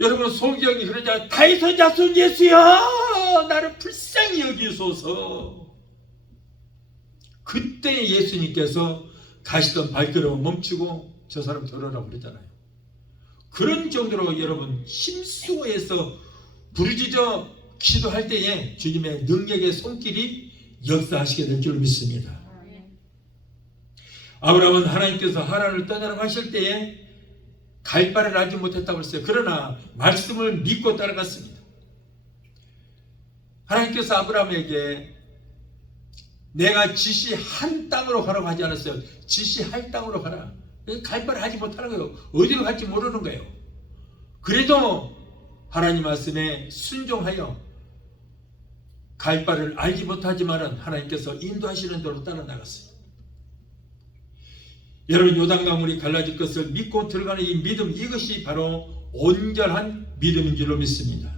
여러분 소경이 그러자 다윗의 자손 예수여 나를 불쌍히 여기소서. 그때 예수님께서 가시던 발걸음을 멈추고 저 사람 들어라고 그랬잖아요. 그런 정도로 여러분 힘쓰고 해서 부르짖어 기도할 때에 주님의 능력의 손길이 역사하시게 될 줄 믿습니다. 아브라함은 하나님께서 하란을 떠나라고 하실 때에 갈 바를 알지 못했다고 했어요. 그러나 말씀을 믿고 따라갔습니다. 하나님께서 아브라함에게 내가 지시한 땅으로 가라고 하지 않았어요. 지시할 땅으로 가라. 갈 바를 하지 못하는 거예요. 어디로 갈지 모르는 거예요. 그래도 하나님 말씀에 순종하여 갈 바를 알지 못하지만은 하나님께서 인도하시는 대로 따라 나갔어요. 여러분 요단강물이 갈라질 것을 믿고 들어가는 이 믿음, 이것이 바로 온전한 믿음인 줄로 믿습니다.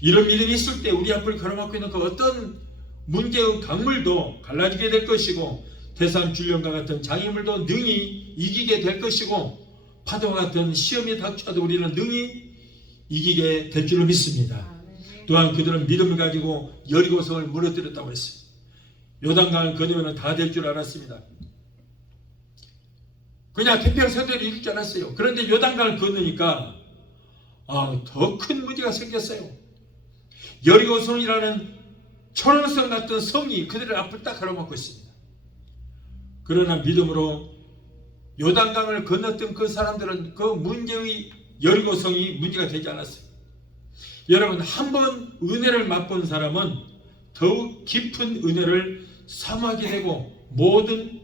이런 믿음이 있을 때 우리 앞을 가로막고 있는 그 어떤 문제의 강물도 갈라지게 될 것이고 대산 줄령과 같은 장애물도 능히 이기게 될 것이고 파도와 같은 시험이 닥쳐도 우리는 능히 이기게 될 줄로 믿습니다. 또한 그들은 믿음을 가지고 여리고성을 무너뜨렸다고 했어요. 요단강을 건너면 다 될 줄 알았습니다. 그냥 태평성대로 이루지 않았어요. 그런데 요단강을 건너니까 더 큰 문제가 생겼어요. 여리고성이라는 초롱성 같은 성이 그들의 앞을 딱 가로막고 있습니다. 그러나 믿음으로 요단강을 건넜던 그 사람들은 그 문제의 여리고성이 문제가 되지 않았어요. 여러분, 한번 은혜를 맛본 사람은 더욱 깊은 은혜를 사모하게 되고 모든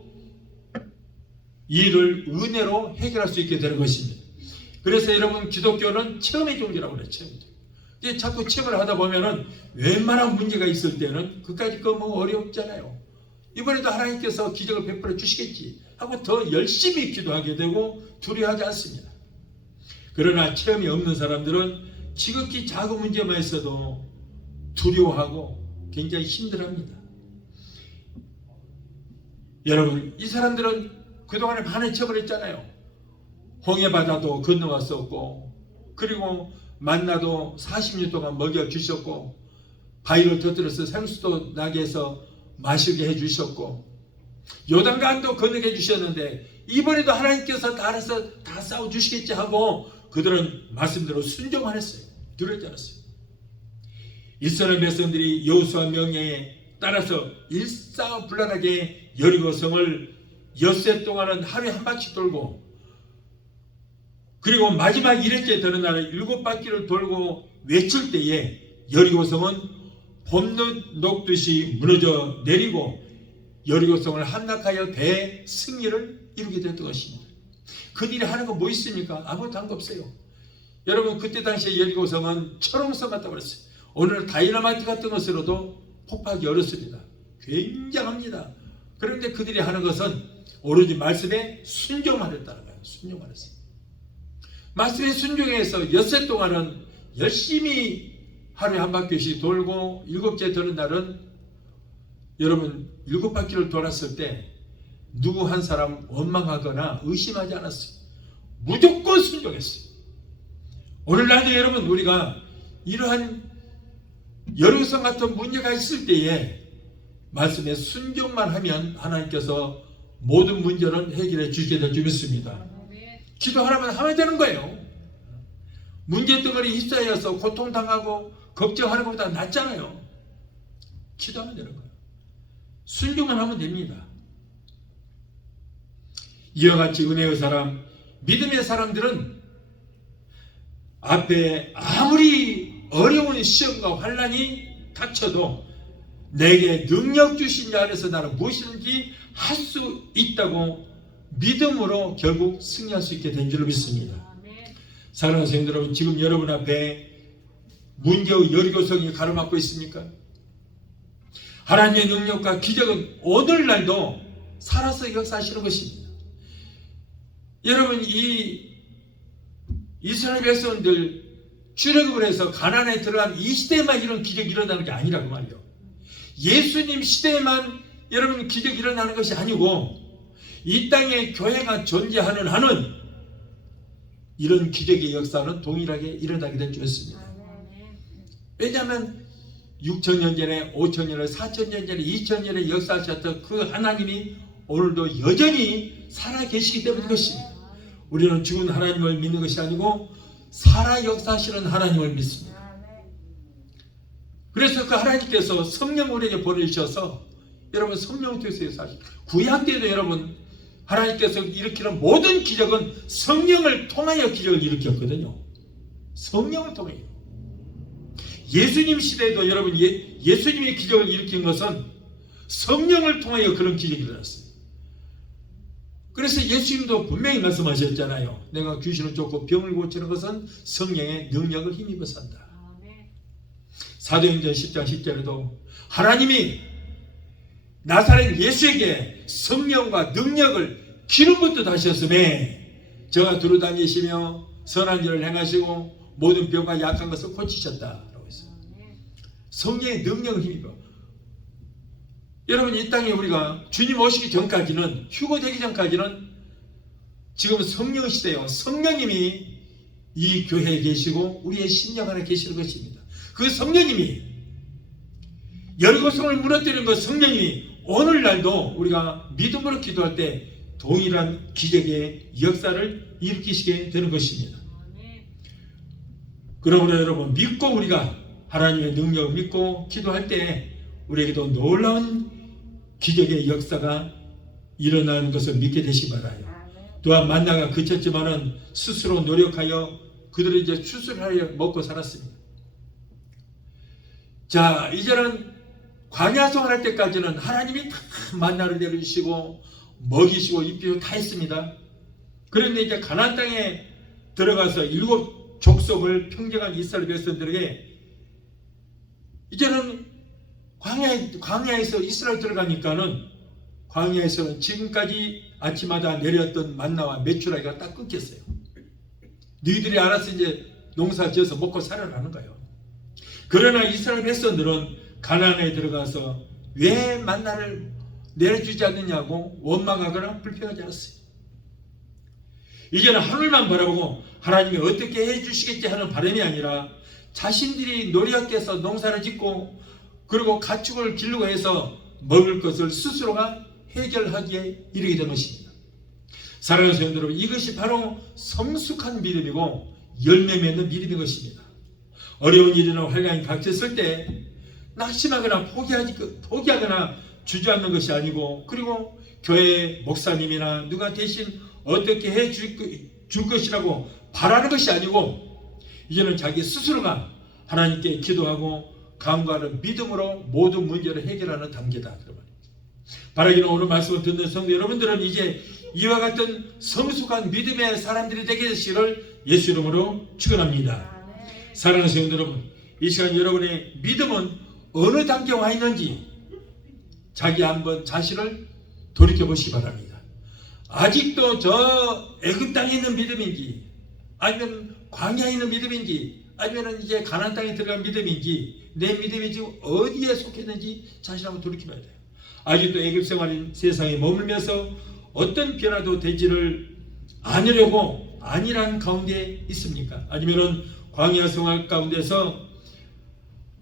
일을 은혜로 해결할 수 있게 되는 것입니다. 그래서 여러분, 기독교는 체험의 종교라고 그래요. 체험의 종교. 이제 자꾸 체험을 하다 보면은 웬만한 문제가 있을 때는 그까짓 거 뭐 어렵잖아요. 이번에도 하나님께서 기적을 베풀어 주시겠지 하고 더 열심히 기도하게 되고 두려워하지 않습니다. 그러나 체험이 없는 사람들은 지극히 작은 문제만 있어도 두려워하고 굉장히 힘들어합니다. 여러분, 이 사람들은 그동안에 많은 체험을 했잖아요. 홍해바다도 건너왔었고, 그리고 만나도 40년 동안 먹여주셨고, 바위를 터뜨려서 생수도 나게 해서 마시게 해주셨고, 요단강도 건너게 해주셨는데 이번에도 하나님께서 다 알아서 다 싸워주시겠지 하고 그들은 말씀대로 순종만 했어요. 두렵지 않았어요. 이스라엘 백성들이 여호수아 명령에 따라서 일사불란하게 여리고성을 엿새 동안은 하루에 한 바퀴 돌고, 그리고 마지막 1회째 되는 날에 7바퀴를 돌고 외칠 때에 여리고성은 봄눈 녹듯이 무너져 내리고 여리고성을 함락하여 대승리를 이루게 됐던 것입니다. 그들이 하는 거 뭐 있습니까? 아무것도 한 거 없어요. 여러분, 그때 당시에 여리고성은 철옹성 같다고 그랬어요. 오늘 다이너마이트 같은 것으로도 폭파하기 어렵습니다. 굉장합니다. 그런데 그들이 하는 것은 오로지 말씀에 순종만 했다는 거예요. 순종만 했어요. 말씀에 순종해서 엿새 동안은 열심히 하루에 한 바퀴씩 돌고 7째 되는 날은 여러분 7바퀴를 돌았을 때 누구 한 사람 원망하거나 의심하지 않았어요. 무조건 순종했어요. 오늘날도 여러분, 우리가 이러한 여리고성 같은 문제가 있을 때에 말씀에 순종만 하면 하나님께서 모든 문제는 해결해 주시게 될 줄 믿습니다. 기도 하나만 하면 되는 거예요. 문제 덩어리 휩싸여서 고통당하고 걱정하는 것보다 낫잖아요. 기도하면 되는 거예요. 순종만 하면 됩니다. 이와 같이 은혜의 사람, 믿음의 사람들은 앞에 아무리 어려운 시험과 환난이 닥쳐도 내게 능력 주신 자 안에서 나는 무엇이든지 할 수 있다고 믿음으로 결국 승리할 수 있게 된 줄로 믿습니다. 사랑하는 성도 여러분, 지금 여러분 앞에 문제의 여리고성이 가로막고 있습니까? 하나님의 능력과 기적은 오늘날도 살아서 역사하시는 것입니다. 여러분, 이 이스라엘 백성들 출애굽을 해서 가나안에 들어간 이 시대에만 이런 기적이 일어나는 게 아니라고 말이에요. 예수님 시대에만 여러분 기적이 일어나는 것이 아니고 이 땅에 교회가 존재하는 한은 이런 기적의 역사는 동일하게 일어나게 될 줄 믿습니다. 왜냐하면 6,000년 전에, 5,000년 전에, 4,000년 전에, 2,000년에 역사하셨던 그 하나님이 오늘도 여전히 살아계시기 때문인 것입니다. 우리는 죽은 하나님을 믿는 것이 아니고 살아 역사하시는 하나님을 믿습니다. 그래서 그 하나님께서 성령 우리에게 보내주셔서 여러분 성령 통해서 역사하시고, 구약 때도 여러분 하나님께서 일으키는 모든 기적은 성령을 통하여 기적을 일으켰거든요. 성령을 통하여. 예수님 시대에도 여러분 예수님의 기적을 일으킨 것은 성령을 통하여 그런 기적이 일어났어요. 그래서 예수님도 분명히 말씀하셨잖아요. 내가 귀신을 쫓고 병을 고치는 것은 성령의 능력을 힘입어 산다. 사도행전 10장 10절에도 하나님이 나사렛 예수에게 성령과 능력을 기름부터 다셨음에 저가 두루다니시며 선한 일을 행하시고 모든 병과 약한 것을 고치셨다라고 했어요. 성령의 능력을 힘입어. 여러분, 이 땅에 우리가 주님 오시기 전까지는, 휴거되기 전까지는 지금 성령 시대요. 성령님이 이 교회에 계시고 우리의 심령 안에 계시는 것입니다. 그 성령님이 여리고성을 무너뜨리는 그 성령님이 오늘날도 우리가 믿음으로 기도할 때 동일한 기적의 역사를 일으키시게 되는 것입니다. 그러므로 여러분, 믿고 우리가 하나님의 능력을 믿고 기도할 때 우리에게도 놀라운 기적의 역사가 일어나는 것을 믿게 되시기 바라요. 또한 만나가 그쳤지만은 스스로 노력하여 그들은 이제 추수하여 먹고 살았습니다. 자, 이제는 광야 생활할 때까지는 하나님이 다 만나를 내려주시고 먹이시고 입히시고 다 했습니다. 그런데 이제 가나안 땅에 들어가서 7 족속을 평정한 이스라엘 백성들에게 이제는 광야에서 이스라엘 들어가니까는 광야에서는 지금까지 아침마다 내렸던 만나와 메추라기가 딱 끊겼어요. 너희들이 알아서 이제 농사 지어서 먹고 살아라는 거예요. 그러나 이스라엘 백성들은 가나안에 들어가서 왜 만나를 내려주지 않느냐고 원망하거나 불평하지 않았어요. 이제는 하늘만 바라보고 하나님이 어떻게 해주시겠지 하는 바람이 아니라 자신들이 노력해서 농사를 짓고 그리고 가축을 기르고 해서 먹을 것을 스스로가 해결하기에 이르게 된 것입니다. 사랑하는 성도 여러분, 이것이 바로 성숙한 믿음이고 열매 맺는 믿음인 것입니다. 어려운 일이나 환란이 닥쳤을 때 낙심하거나 포기하거나 주저앉는 것이 아니고, 그리고 교회 목사님이나 누가 대신 어떻게 해 줄 것이라고 바라는 것이 아니고, 이제는 자기 스스로가 하나님께 기도하고 간구하는 믿음으로 모든 문제를 해결하는 단계다. 바라기는 오늘 말씀을 듣는 성도 여러분들은 이제 이와 같은 성숙한 믿음의 사람들이 되게 되시기를 예수 이름으로 축원합니다. 사랑하는 성도 여러분, 이 시간 여러분의 믿음은 어느 단계에 와 있는지 자기 한번 자신을 돌이켜 보시기 바랍니다. 아직도 저 애굽 땅에 있는 믿음인지, 아니면 광야에 있는 믿음인지, 아니면 이제 가나안 땅에 들어간 믿음인지, 내 믿음이 지금 어디에 속했는지 자신 한번 돌이켜봐야 돼요. 아직도 애굽 생활인 세상에 머물면서 어떤 변화도 되지를 않으려고 안일한 가운데 있습니까? 아니면은 광야 생활 가운데서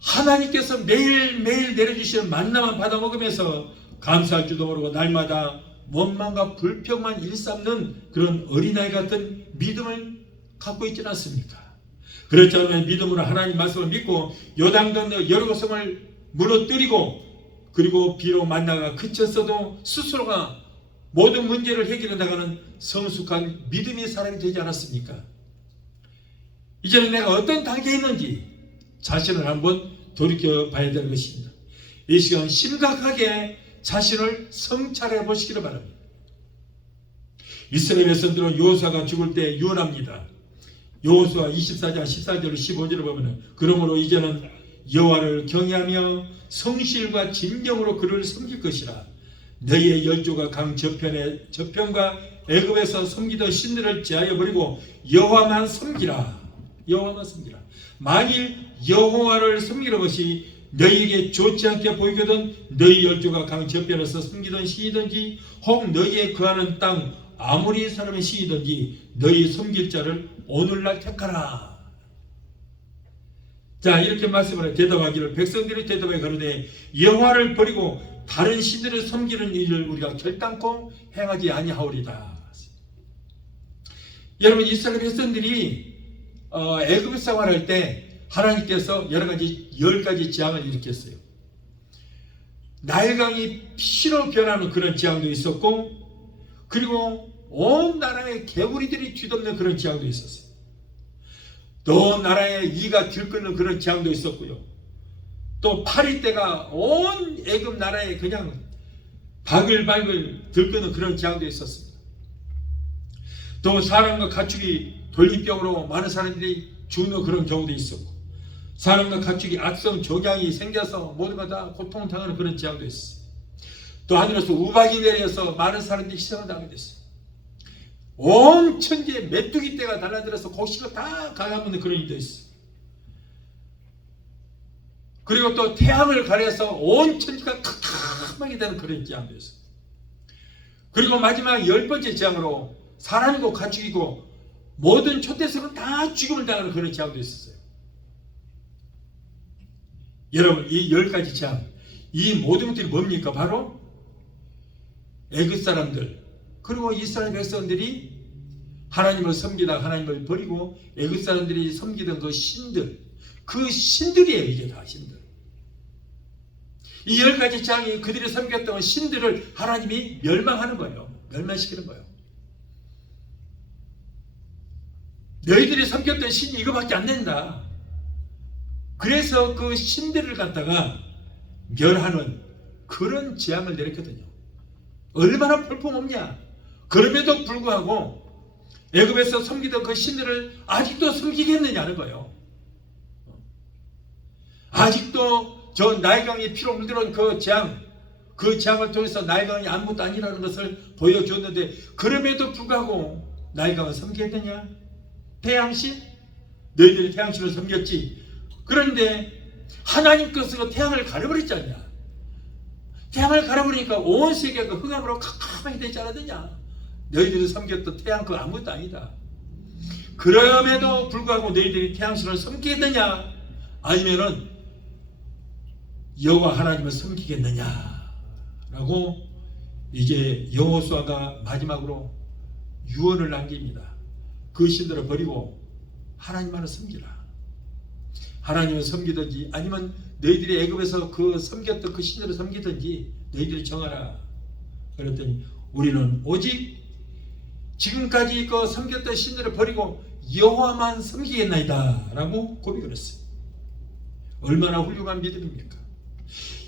하나님께서 매일매일 내려주시는 만나만 받아 먹으면서 감사할 줄도 모르고 날마다 원망과 불평만 일삼는 그런 어린아이 같은 믿음을 갖고 있지는 않습니까? 그렇지 않으면 믿음으로 하나님 말씀을 믿고 요단 건너 여리고성을 무너뜨리고, 그리고 비록 만나가 그쳤어도 스스로가 모든 문제를 해결해 나가는 성숙한 믿음의 사람이 되지 않았습니까? 이제는 내가 어떤 단계에 있는지 자신을 한번 돌이켜 봐야 되는 것입니다. 이 시간 심각하게 자신을 성찰해 보시기를 바랍니다. 이스라엘 백성들은 여호수아가 죽을 때 유언합니다. 여호수아 24장 14절 15절을 보면, 그러므로 이제는 여호와를 경외하며 성실과 진정으로 그를 섬길 것이라. 너희의 열조가 강 저편과 애굽에서 섬기던 신들을 제하여 버리고 여호와만 섬기라. 여호와만 섬기라. 만일 여호와를 섬기는 것이 너희에게 좋지 않게 보이거든 너희 열조가 강 저편에서 섬기던 신이든지 혹 너희의 거하는 땅 아무리 사람의 신이든지 너희 섬길 자를 오늘날 택하라. 자, 이렇게 말씀을 대답하기를, 백성들이 대답하여 가로되 여호와를 버리고 다른 신들을 섬기는 일을 우리가 결단코 행하지 아니하오리다. 여러분, 이스라엘 백성들이 애굽 생활할 때 하나님께서 여러 가지 10가지 재앙을 일으켰어요. 나일강이 피로 변하는 그런 재앙도 있었고, 그리고 온 나라의 개구리들이 뒤덮는 그런 재앙도 있었어요. 또 나라의 이가 들끓는 그런 재앙도 있었고요. 또 파리떼가 온 애굽 나라에 그냥 바글바글 들끓는 그런 재앙도 있었습니다. 또 사람과 가축이 돌기병으로 많은 사람들이 죽는 그런 경우도 있었고, 사람과 가축이 악성 종양이 생겨서 모두가 다 고통을 당하는 그런 재앙도 있었어요. 또 하늘에서 우박이 내려서 많은 사람들이 희생을 당하게 됐어요. 온 천지에 메뚜기 떼가 달라들어서 곡식을 다 가감는 그런 일도 있어요. 그리고 또 태양을 가려서 온 천지가 캄캄하게 되는 그런 재앙도 있어요. 그리고 마지막 10번째 재앙으로 사람이고 가축이고 모든 초대생은 다 죽음을 당하는 그런 재앙도 있었어요. 여러분, 이 10가지 재앙, 이 모든 것들이 뭡니까? 바로 애굽 사람들, 그리고 이스라엘 백성들이 하나님을 섬기다 하나님을 버리고 애굽 사람들이 섬기던 그 신들이에요. 이게 다 신들. 이 10가지 재앙이 그들이 섬겼던 신들을 하나님이 멸망하는 거예요. 멸망시키는 거예요. 너희들이 섬겼던 신이 이거밖에 안 된다. 그래서 그 신들을 갖다가 멸하는 그런 재앙을 내렸거든요. 얼마나 볼품없냐. 그럼에도 불구하고 애굽에서 섬기던 그 신들을 아직도 섬기겠느냐는 거예요. 아직도 저 나일강이 피로 물들어온 그 재앙을 통해서 나일강이 아무것도 아니라는 것을 보여줬는데 그럼에도 불구하고 나일강을 섬기겠느냐? 태양신? 너희들이 태양신을 섬겼지. 그런데 하나님께서 태양을 가려버렸지 않냐? 태양을 가려버리니까 온 세계가 흑암으로 캄캄하게 되지 않았느냐? 너희들이 섬겼던 태양 그거 아무것도 아니다. 그럼에도 불구하고 너희들이 태양신을 섬기겠느냐? 아니면은 여호와 하나님을 섬기겠느냐? 라고 이제 여호수아가 마지막으로 유언을 남깁니다. 그 신들을 버리고 하나님만을 섬기라. 하나님을 섬기든지 아니면 너희들이 애굽에서 그 섬겼던 그 신들을 섬기든지 너희들이 정하라. 그랬더니 우리는 오직 지금까지 그 섬겼던 신들을 버리고 여호와만 섬기겠나이다 라고 고백을 했어요. 얼마나 훌륭한 믿음입니까?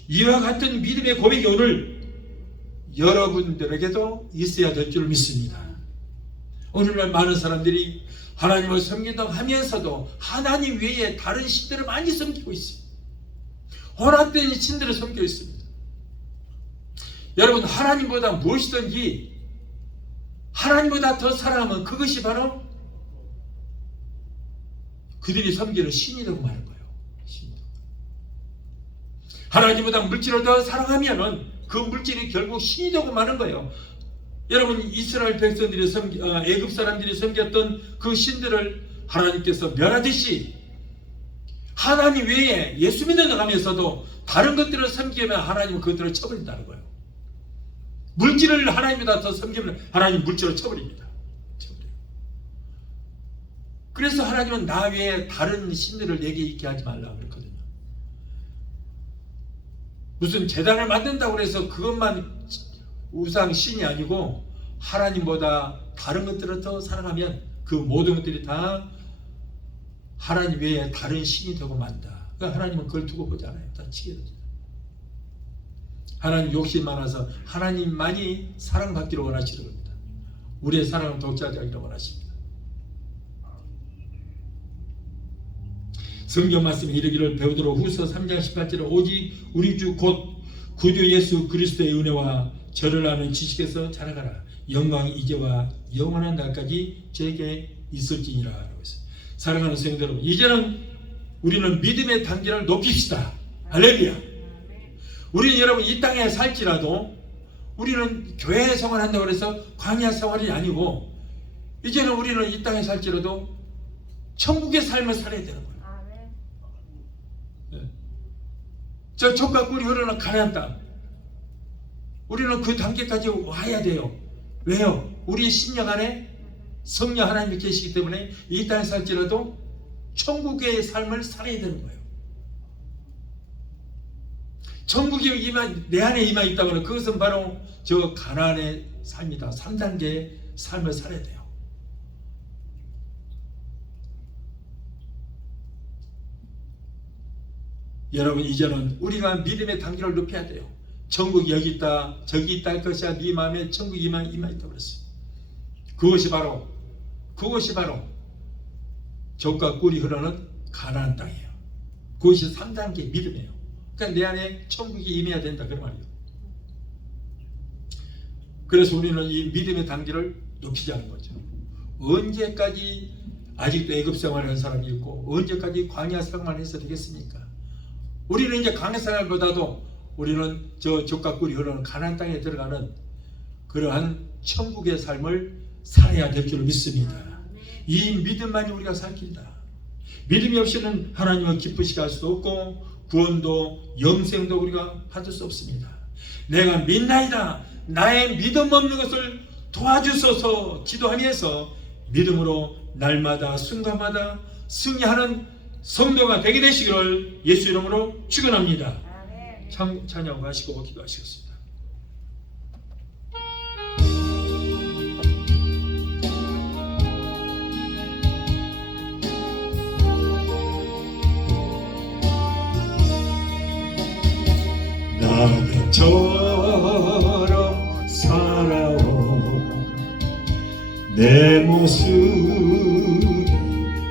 이와 같은 믿음의 고백이 오늘 여러분들에게도 있어야 될 줄 믿습니다. 오늘날 많은 사람들이 하나님을 섬긴다고 하면서도 하나님 외에 다른 신들을 많이 섬기고 있어요. 혼합된 신들을 섬기고 있습니다. 여러분, 하나님보다 무엇이든지 하나님보다 더 사랑하면 그것이 바로 그들이 섬기는 신이라고 말하는 거예요. 하나님보다 물질을 더 사랑하면은 그 물질이 결국 신이 되고 마는 거예요. 여러분, 이스라엘 백성들이 애굽 사람들이 섬겼던 그 신들을 하나님께서 멸하듯이 하나님 외에 예수 믿는 나가면서도 다른 것들을 섬기면 하나님은 그것들을 쳐버린다는 거예요. 물질을 하나님보다 더 섬기면 하나님 물질을 쳐버립니다. 그래서 하나님은 나 외에 다른 신들을 내게 있게 하지 말라고 그랬거든요. 무슨 제단을 만든다고 해서 그것만 우상 신이 아니고 하나님보다 다른 것들을 더 사랑하면 그 모든 것들이 다 하나님 외에 다른 신이 되고 만다. 그러니까 하나님은 그걸 두고 보지 않아요. 다 치게 됩니다. 하나님 욕심 많아서 하나님만이 사랑받기를 원하시는 겁니다. 우리의 사랑은 독자지 않기를 원하십니다. 성경 말씀에 이르기를 베드로 후서 3장 18절에 오직 우리 주 곧 구주 예수 그리스도의 은혜와 저를 아는 지식에서 자라가라. 영광이 이제와 영원한 날까지 제게 있을지니라. 라고 했어요. 사랑하는 성도 여러분, 이제는 우리는 믿음의 단계를 높입시다. 할렐루야. 우리는 여러분 이 땅에 살지라도 우리는 교회 생활한다고 해서 광야 생활이 아니고 이제는 우리는 이 땅에 살지라도 천국의 삶을 살아야 되는 거예요. 네. 저 족과 꿀이 흐르는 가나안 땅, 우리는 그 단계까지 와야 돼요. 왜요? 우리 심령 안에 성령 하나님이 계시기 때문에 이 땅에 살지라도 천국의 삶을 살아야 되는 거예요. 천국이 내 안에 임하 있다면 그것은 바로 저 가나안의 삶이다. 3단계의 삶을 살아야 돼요. 여러분, 이제는 우리가 믿음의 단계를 높여야 돼요. 천국이 여기 있다 저기 있다 할 것이야 네 마음에 천국이 임하 있다고 그랬어요. 그것이 바로 젖과 꿀이 흐르는 가나안 땅이에요. 그것이 3단계 믿음이에요. 그러니까 내 안에 천국이 임해야 된다 그런 말이에요. 그래서 우리는 이 믿음의 단계를 높이자는 거죠. 언제까지 아직도 애굽 생활을 한 사람이 있고 언제까지 광야 생활을 해서 되겠습니까? 우리는 이제 광야 생활보다도 우리는 저 젖과 꿀이 흐르는 가나안 땅에 들어가는 그러한 천국의 삶을 살아야 될 줄 믿습니다. 이 믿음만이 우리가 살 길이다. 믿음이 없이는 하나님을 기쁘시게 할 수도 없고 구원도 영생도 우리가 받을 수 없습니다. 내가 믿나이다. 나의 믿음 없는 것을 도와주소서 기도하면서 믿음으로 날마다 순간마다 승리하는 성도가 되게 되시기를 예수 이름으로 축원합니다. 찬양하시고 기도하시겠습니다. 나처럼 살아온 내 모습이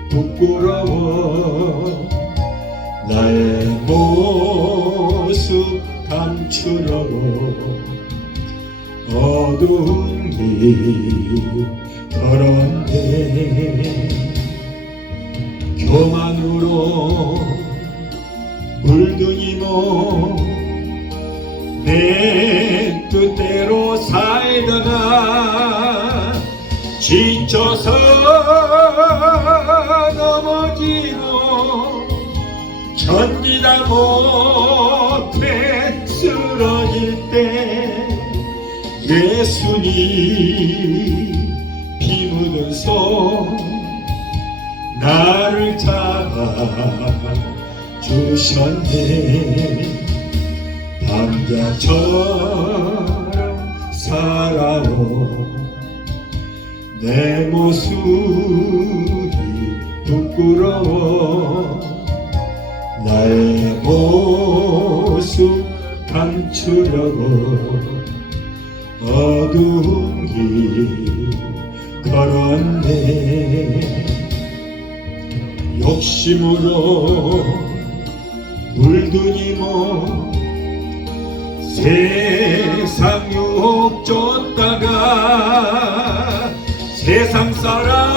부끄러워 나의 모습 감추려고 어두운 길 걸었네. 교만으로 물든 이몸 내 뜻대로 살다가 지쳐서 넘어지고 견디다 못해 쓰러질 때 예수님 피 묻은 손 나를 잡아 주셨네. 남자처럼 살아온 내 모습이 부끄러워 나의 모습 감추려고 어두운 길 걸었네. 욕심으로 물든 이몸 세상 유혹 쫓다가 세상 사람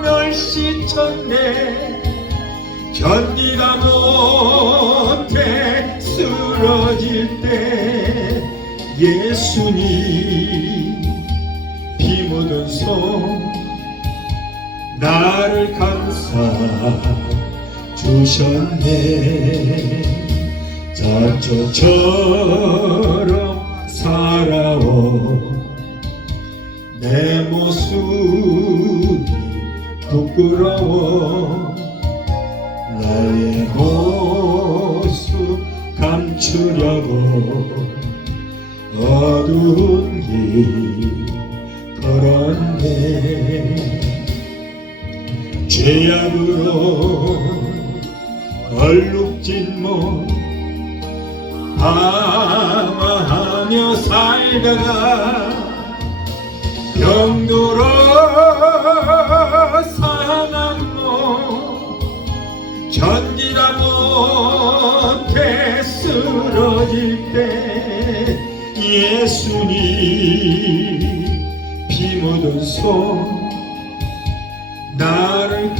멸시쳤네. 견디다 못해 쓰러질 때 예수님 피 묻은 손 나를 감싸 주셨네. 자초처럼 살아온 내 모습이 부끄러워 나의 모습 감추려고 어두운 길 걸었네. 죄악으로 얼룩진 몸 방황하며 살다가 병들어 상한 몸 견디다 못해 쓰러질 때 예수님 피 묻은 손 나를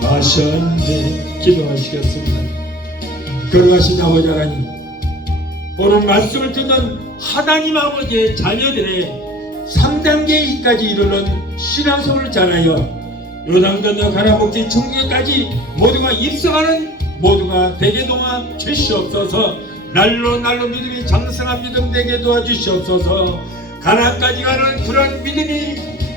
구원하셨네. 기도하시겠습니다. 거룩하신 아버지 하나님, 오늘 말씀을 듣는 하나님 아버지의 자녀들의 3단계까지 이르는 신앙생활을 잘하여 요단 건너 가나복지 천국에까지 모두가 입성하는 모두가 되게 도와 주시옵소서. 날로 날로 믿음이 장성한 믿음 되게 도와주시옵소서. 가나안까지 가는 그런 믿음이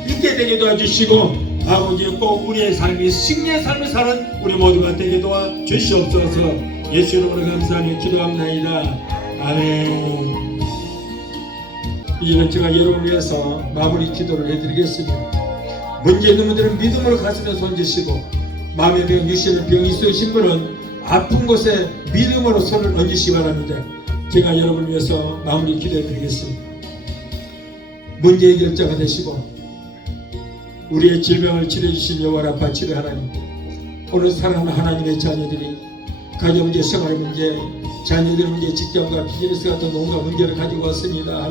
있게 되게 도와주시고 아버지 꼭 우리의 삶이 승리의 삶을 사는 우리 모두가 되게 도와주시옵소서. 예수 이름으로 감사하며 기도합나이다. 아멘. 이제는 제가 여러분을 위해서 마무리 기도를 해드리겠습니다. 문제 있는 분들은 믿음으로 가슴에 손지시고 마음의 병, 육신의 병이 있으신 분은 아픈 곳에 믿음으로 손을 얹으시기 바랍니다. 제가 여러분을 위해서 마무리 기도해드리겠습니다. 문제 해결자가 되시고 우리의 질병을 치료해주신 여호와 라파 치료 하나님, 오늘 사랑하는 하나님의 자녀들이 가정문제, 생활 문제, 자녀들 문제, 직장과 비즈니스 같은 온갖 문제를 가지고 왔습니다.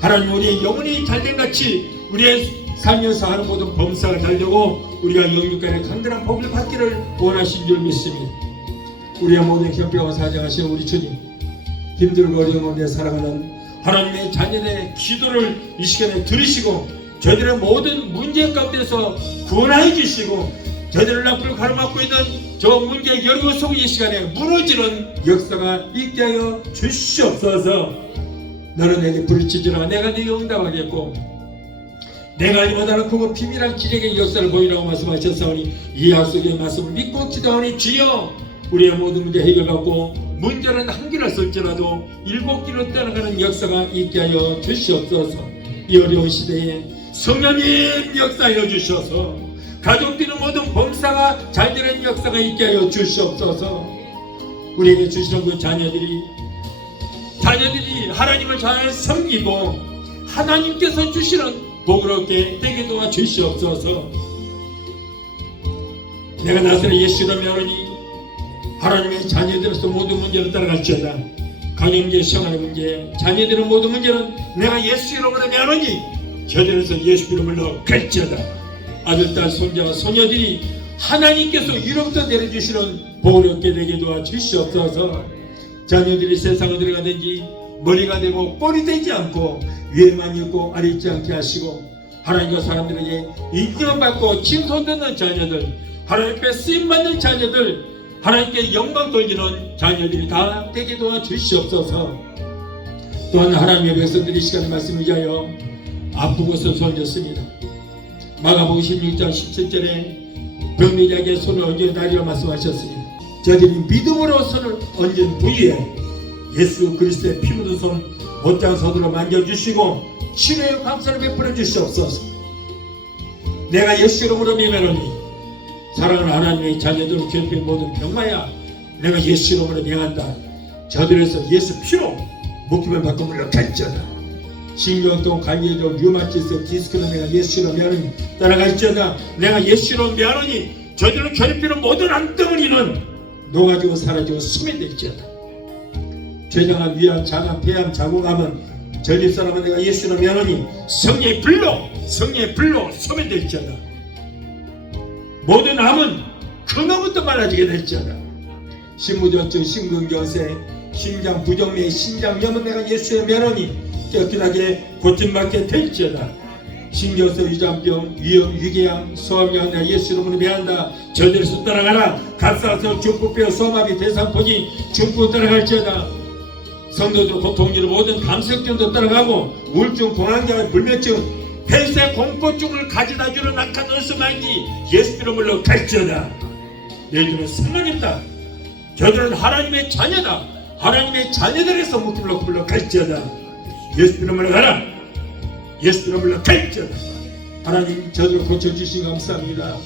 하나님 우리의 영혼이 잘된 같이 우리의 살면서 하는 모든 범사가 잘되고 우리가 영육간의 강건한 복을 받기를 원하신 줄 믿습니다. 우리의 모든 경배와 사정하신 우리 주님, 힘들고 어려운 사랑하는 하나님의 자녀의 기도를 이 시간에 들으시고 저희들의 모든 문제 가운데서 구원하여 주시고 저희들을 앞으로 가로막고 있는 저 문제 여러 속의 이 시간에 무너지는 역사가 있게 하여 주시옵소서. 너는 내게 부르짖으라 내가 네게 응답하겠고 내가 아니보다는 크고 비밀한 기적의 역사를 보이라고 말씀하셨사오니 이 약속의 말씀을 믿고 기도하니 주여 우리의 모든 문제 해결받고 문제는 한 길을 쓸지라도 7길로 떠나가는 역사가 있게 하여 주시옵소서. 이 어려운 시대에 성령님 역사하여 주셔서 가족들의 모든 범사가 잘 되는 역사가 있게 하여 주시옵소서. 우리에게 주시는 그 자녀들이 하나님을 잘 섬기고 하나님께서 주시는 복을 얻게 되게 도와 주시옵소서. 내가 나서는 예수로 면하니 하나님의 자녀들로서 모든 문제를 따라갈지어다. 가정문제, 생활의 문제, 자녀들의 모든 문제는 내가 예수 이름으로 면하니 저들에서 예수 이름으로 갈지어다. 아들, 딸, 손자, 소녀들이 하나님께서 위로부터 내려주시는 복을 얻게 되게 도와 주시옵소서. 자녀들이 세상을 들어가든지 머리가 되고 꼴이 되지 않고 위에만 있고 아래 있지 않게 하시고 하나님과 사람들에게 인정받고 칭송받는 자녀들, 하나님께 쓰임받는 자녀들, 하나님께 영광 돌리는 자녀들이 다 되게 도와 주시옵소서. 또한 하나님의 백성들이 시간의 말씀을 위하여 아프고 서서워졌습니다. 마가복음 16장 17절에 병리자에게 손을 얹어 다리라 말씀하셨습니다. 저들이 믿음으로 손을 얹은 부위에 예수 그리스도의 피 묻은 손 못장 손으로 만져주시고 치료의 감사를 베풀어 주시옵소서. 내가 예수 이름으로 명하노니 사랑하는 하나님의 자녀들을 괴롭힌 모든 병마야 내가 예수 이름으로 명한다. 저들에서 예수 피로 묶임을 받고 물러갈지어다. 신경통, 갈비뼈, 류마티스, 디스크로 내가 예수 이름으로 명하노니 따라갈지어다. 내가 예수 이름으로 명하노니 저들을 괴롭히는 모든 암덩어리는 녹아지고 사라지고 소멸될지어다. 췌장암, 위암, 장암, 폐암, 자궁암은 전립선암은 내가 예수로 명하노니 성령의 불로 소멸될지어다. 모든 암은 근원부터 말라지게 될지어다. 신무전증, 심근경색, 심장 부정맥, 신장염은 내가 예수로 명하노니 깨끗하게 고침받게 될지어다. 신경성 위장병, 위염, 위궤양, 소화병 내가 예수 이름으로 명한다. 저들에서 떠나가라. 갑사성, 중풍병, 소마비, 대상포진, 중풍 떠나갈지어다. 성도들 고통지는 모든 감색증도 따라가고 우울증, 공황장애, 불면증, 폐쇄 공포증을 가져다주는 악한 얼스만기 예수 이름으로 갈지어다. 너희들은 상관없다. 저들은 하나님의 자녀다. 하나님의 자녀들에서 묶임으로 불러갈지어다. 예수 이름으로 가라. 예수 이름으로 갈지어다. 하나님 저들을 고쳐주시니 감사합니다.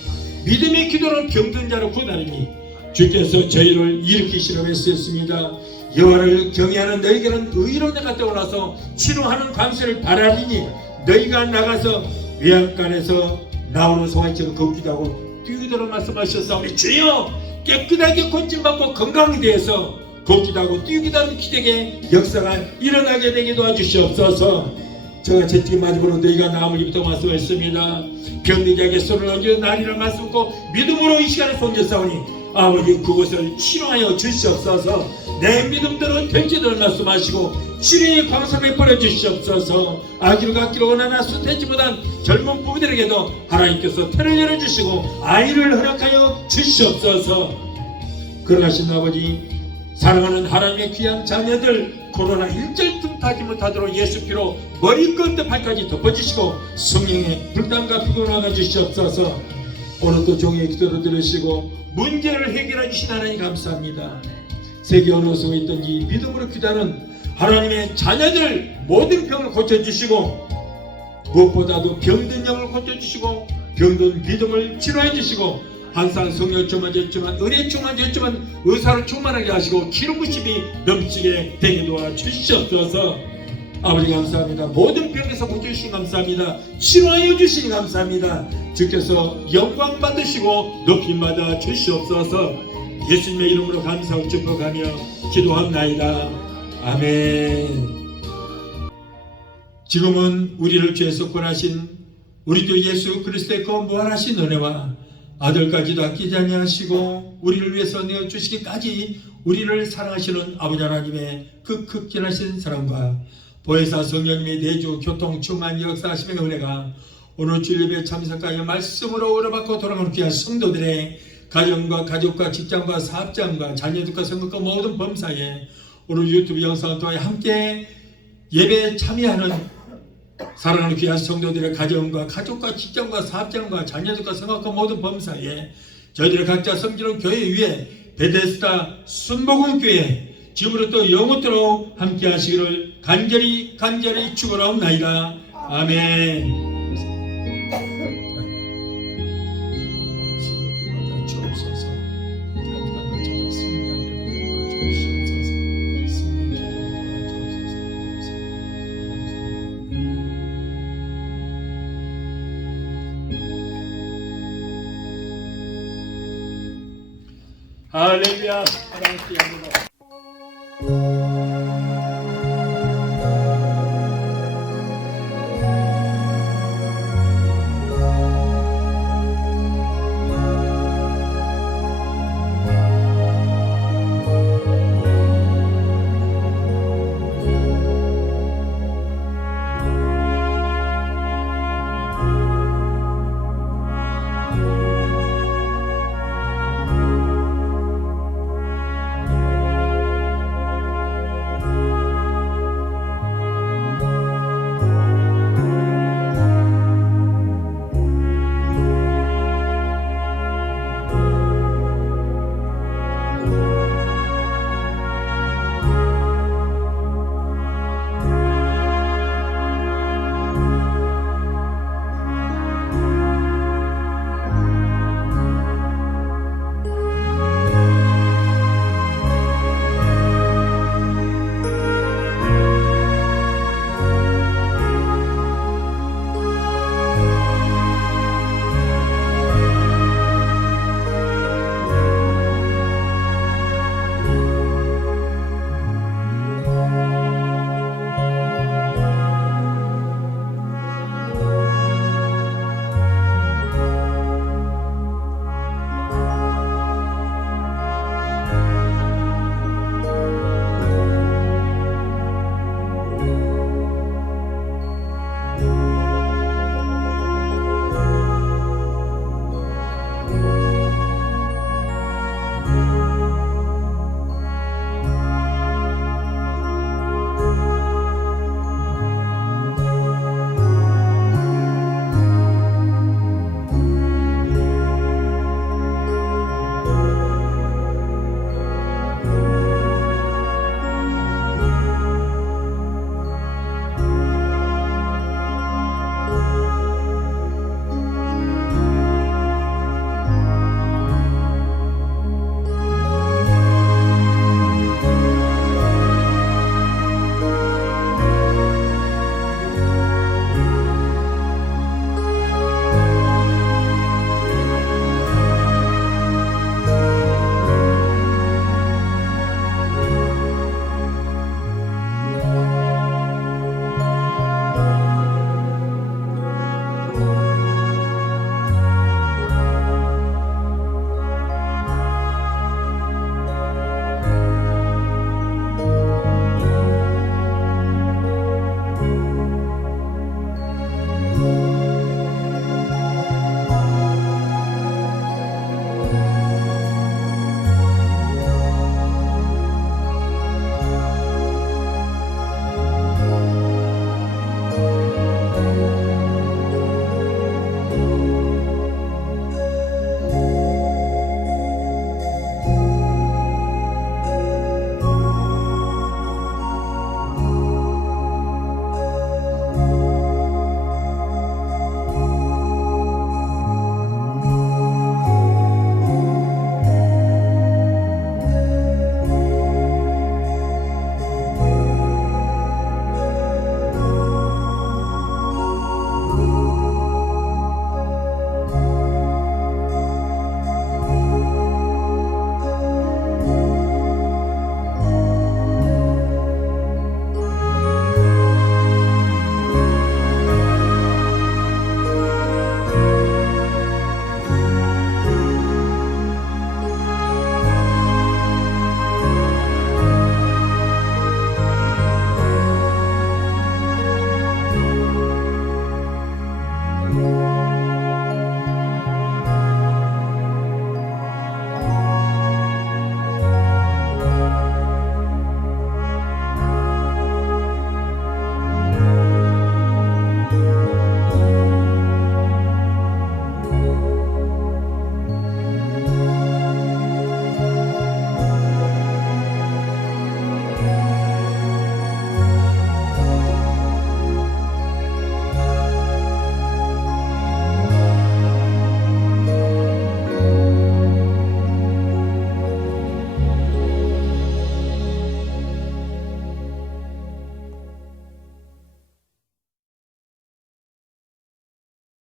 믿음의 기도는 병든 자를 구원하리니 주께서 저희를 일으키시려고 했습니다. 여호와를 경외하는 너희에게는 의로운 자가 떠올라서 치료하는 광수를 바라리니 너희가 나가서 외양간에서 나오는 소갈처럼 걷기도 하고 뛰기도록 말씀하셨사오니 주여 깨끗하게 고침받고 건강이 되어서 걷기도 하고 뛰기도 하는 기적의 역사가 일어나게 되게 도와주시옵소서. 저가 채찍 맞음으로 너희가 나음을 입었다고 말씀하셨습니다. 병든 자에게 손을 얹어 나리라 말씀고 믿음으로 이 시간에 손졌사오니 아버지 그것을 치료하여 주시옵소서. 내 믿음대로 될지를 말씀하시고 치료의 광선을 보내주시옵소서. 아기를 갖기로 원하나 수태지보단 젊은 부부들에게도 하나님께서 태를 열어주시고 아이를 허락하여 주시옵소서. 그러하신 아버지 사랑하는 하나님의 귀한 자녀들 코로나 일절 틈타지 못하도록 예수 피로 머리끝부터 발까지 덮어주시고 성령의 불담과 피곤을 나가 주시옵소서. 오늘도 종의 기도를 들으시고 문제를 해결해 주신 하나님 감사합니다. 세계 어느 속에 있든지 믿음으로 기도하는 하나님의 자녀들 모든 병을 고쳐주시고 무엇보다도 병든 영을 고쳐주시고 병든 믿음을 치료해 주시고 항상 성령 충만했지만 은혜 충만했지만 의사를 충만하게 하시고 기름 부심이 넘치게 되게 도와 주시옵소서. 아버지 감사합니다. 모든 병에서 고쳐주시니 감사합니다. 치료하여 주시니 감사합니다. 주께서 영광 받으시고 높임 받아 주시옵소서. 예수님의 이름으로 감사하고 축복하며 기도합나이다. 아멘. 지금은 우리를 죄에서 구원하신 우리 주 예수 그리스도의 그 무한하신 은혜와 아들까지도 아끼지 아니하시고 우리를 위해서 내어주시기까지 우리를 사랑하시는 아버지 하나님의 그 극진하신 사랑과 보혜사 성령님의 내주 교통 충만 역사하심의 은혜가 오늘 주일 예배 참석하여 말씀으로 얻어받고 돌아가는 귀한 성도들의 가정과 가족과 직장과 사업장과 자녀들과 성급과 모든 범사에 오늘 유튜브 영상을 통해 함께 예배에 참여하는 사랑하는 귀한 성도들의 가정과 가족과 직장과 사업장과 자녀들과 성악과 모든 범사에 저희들의 각자 섬기는 교회 위에 베데스다 순복음교회 지금부터 영원토록 함께 하시기를 간절히 축원하옵나이다. 아멘. 할렐루야. 하나님께 영광.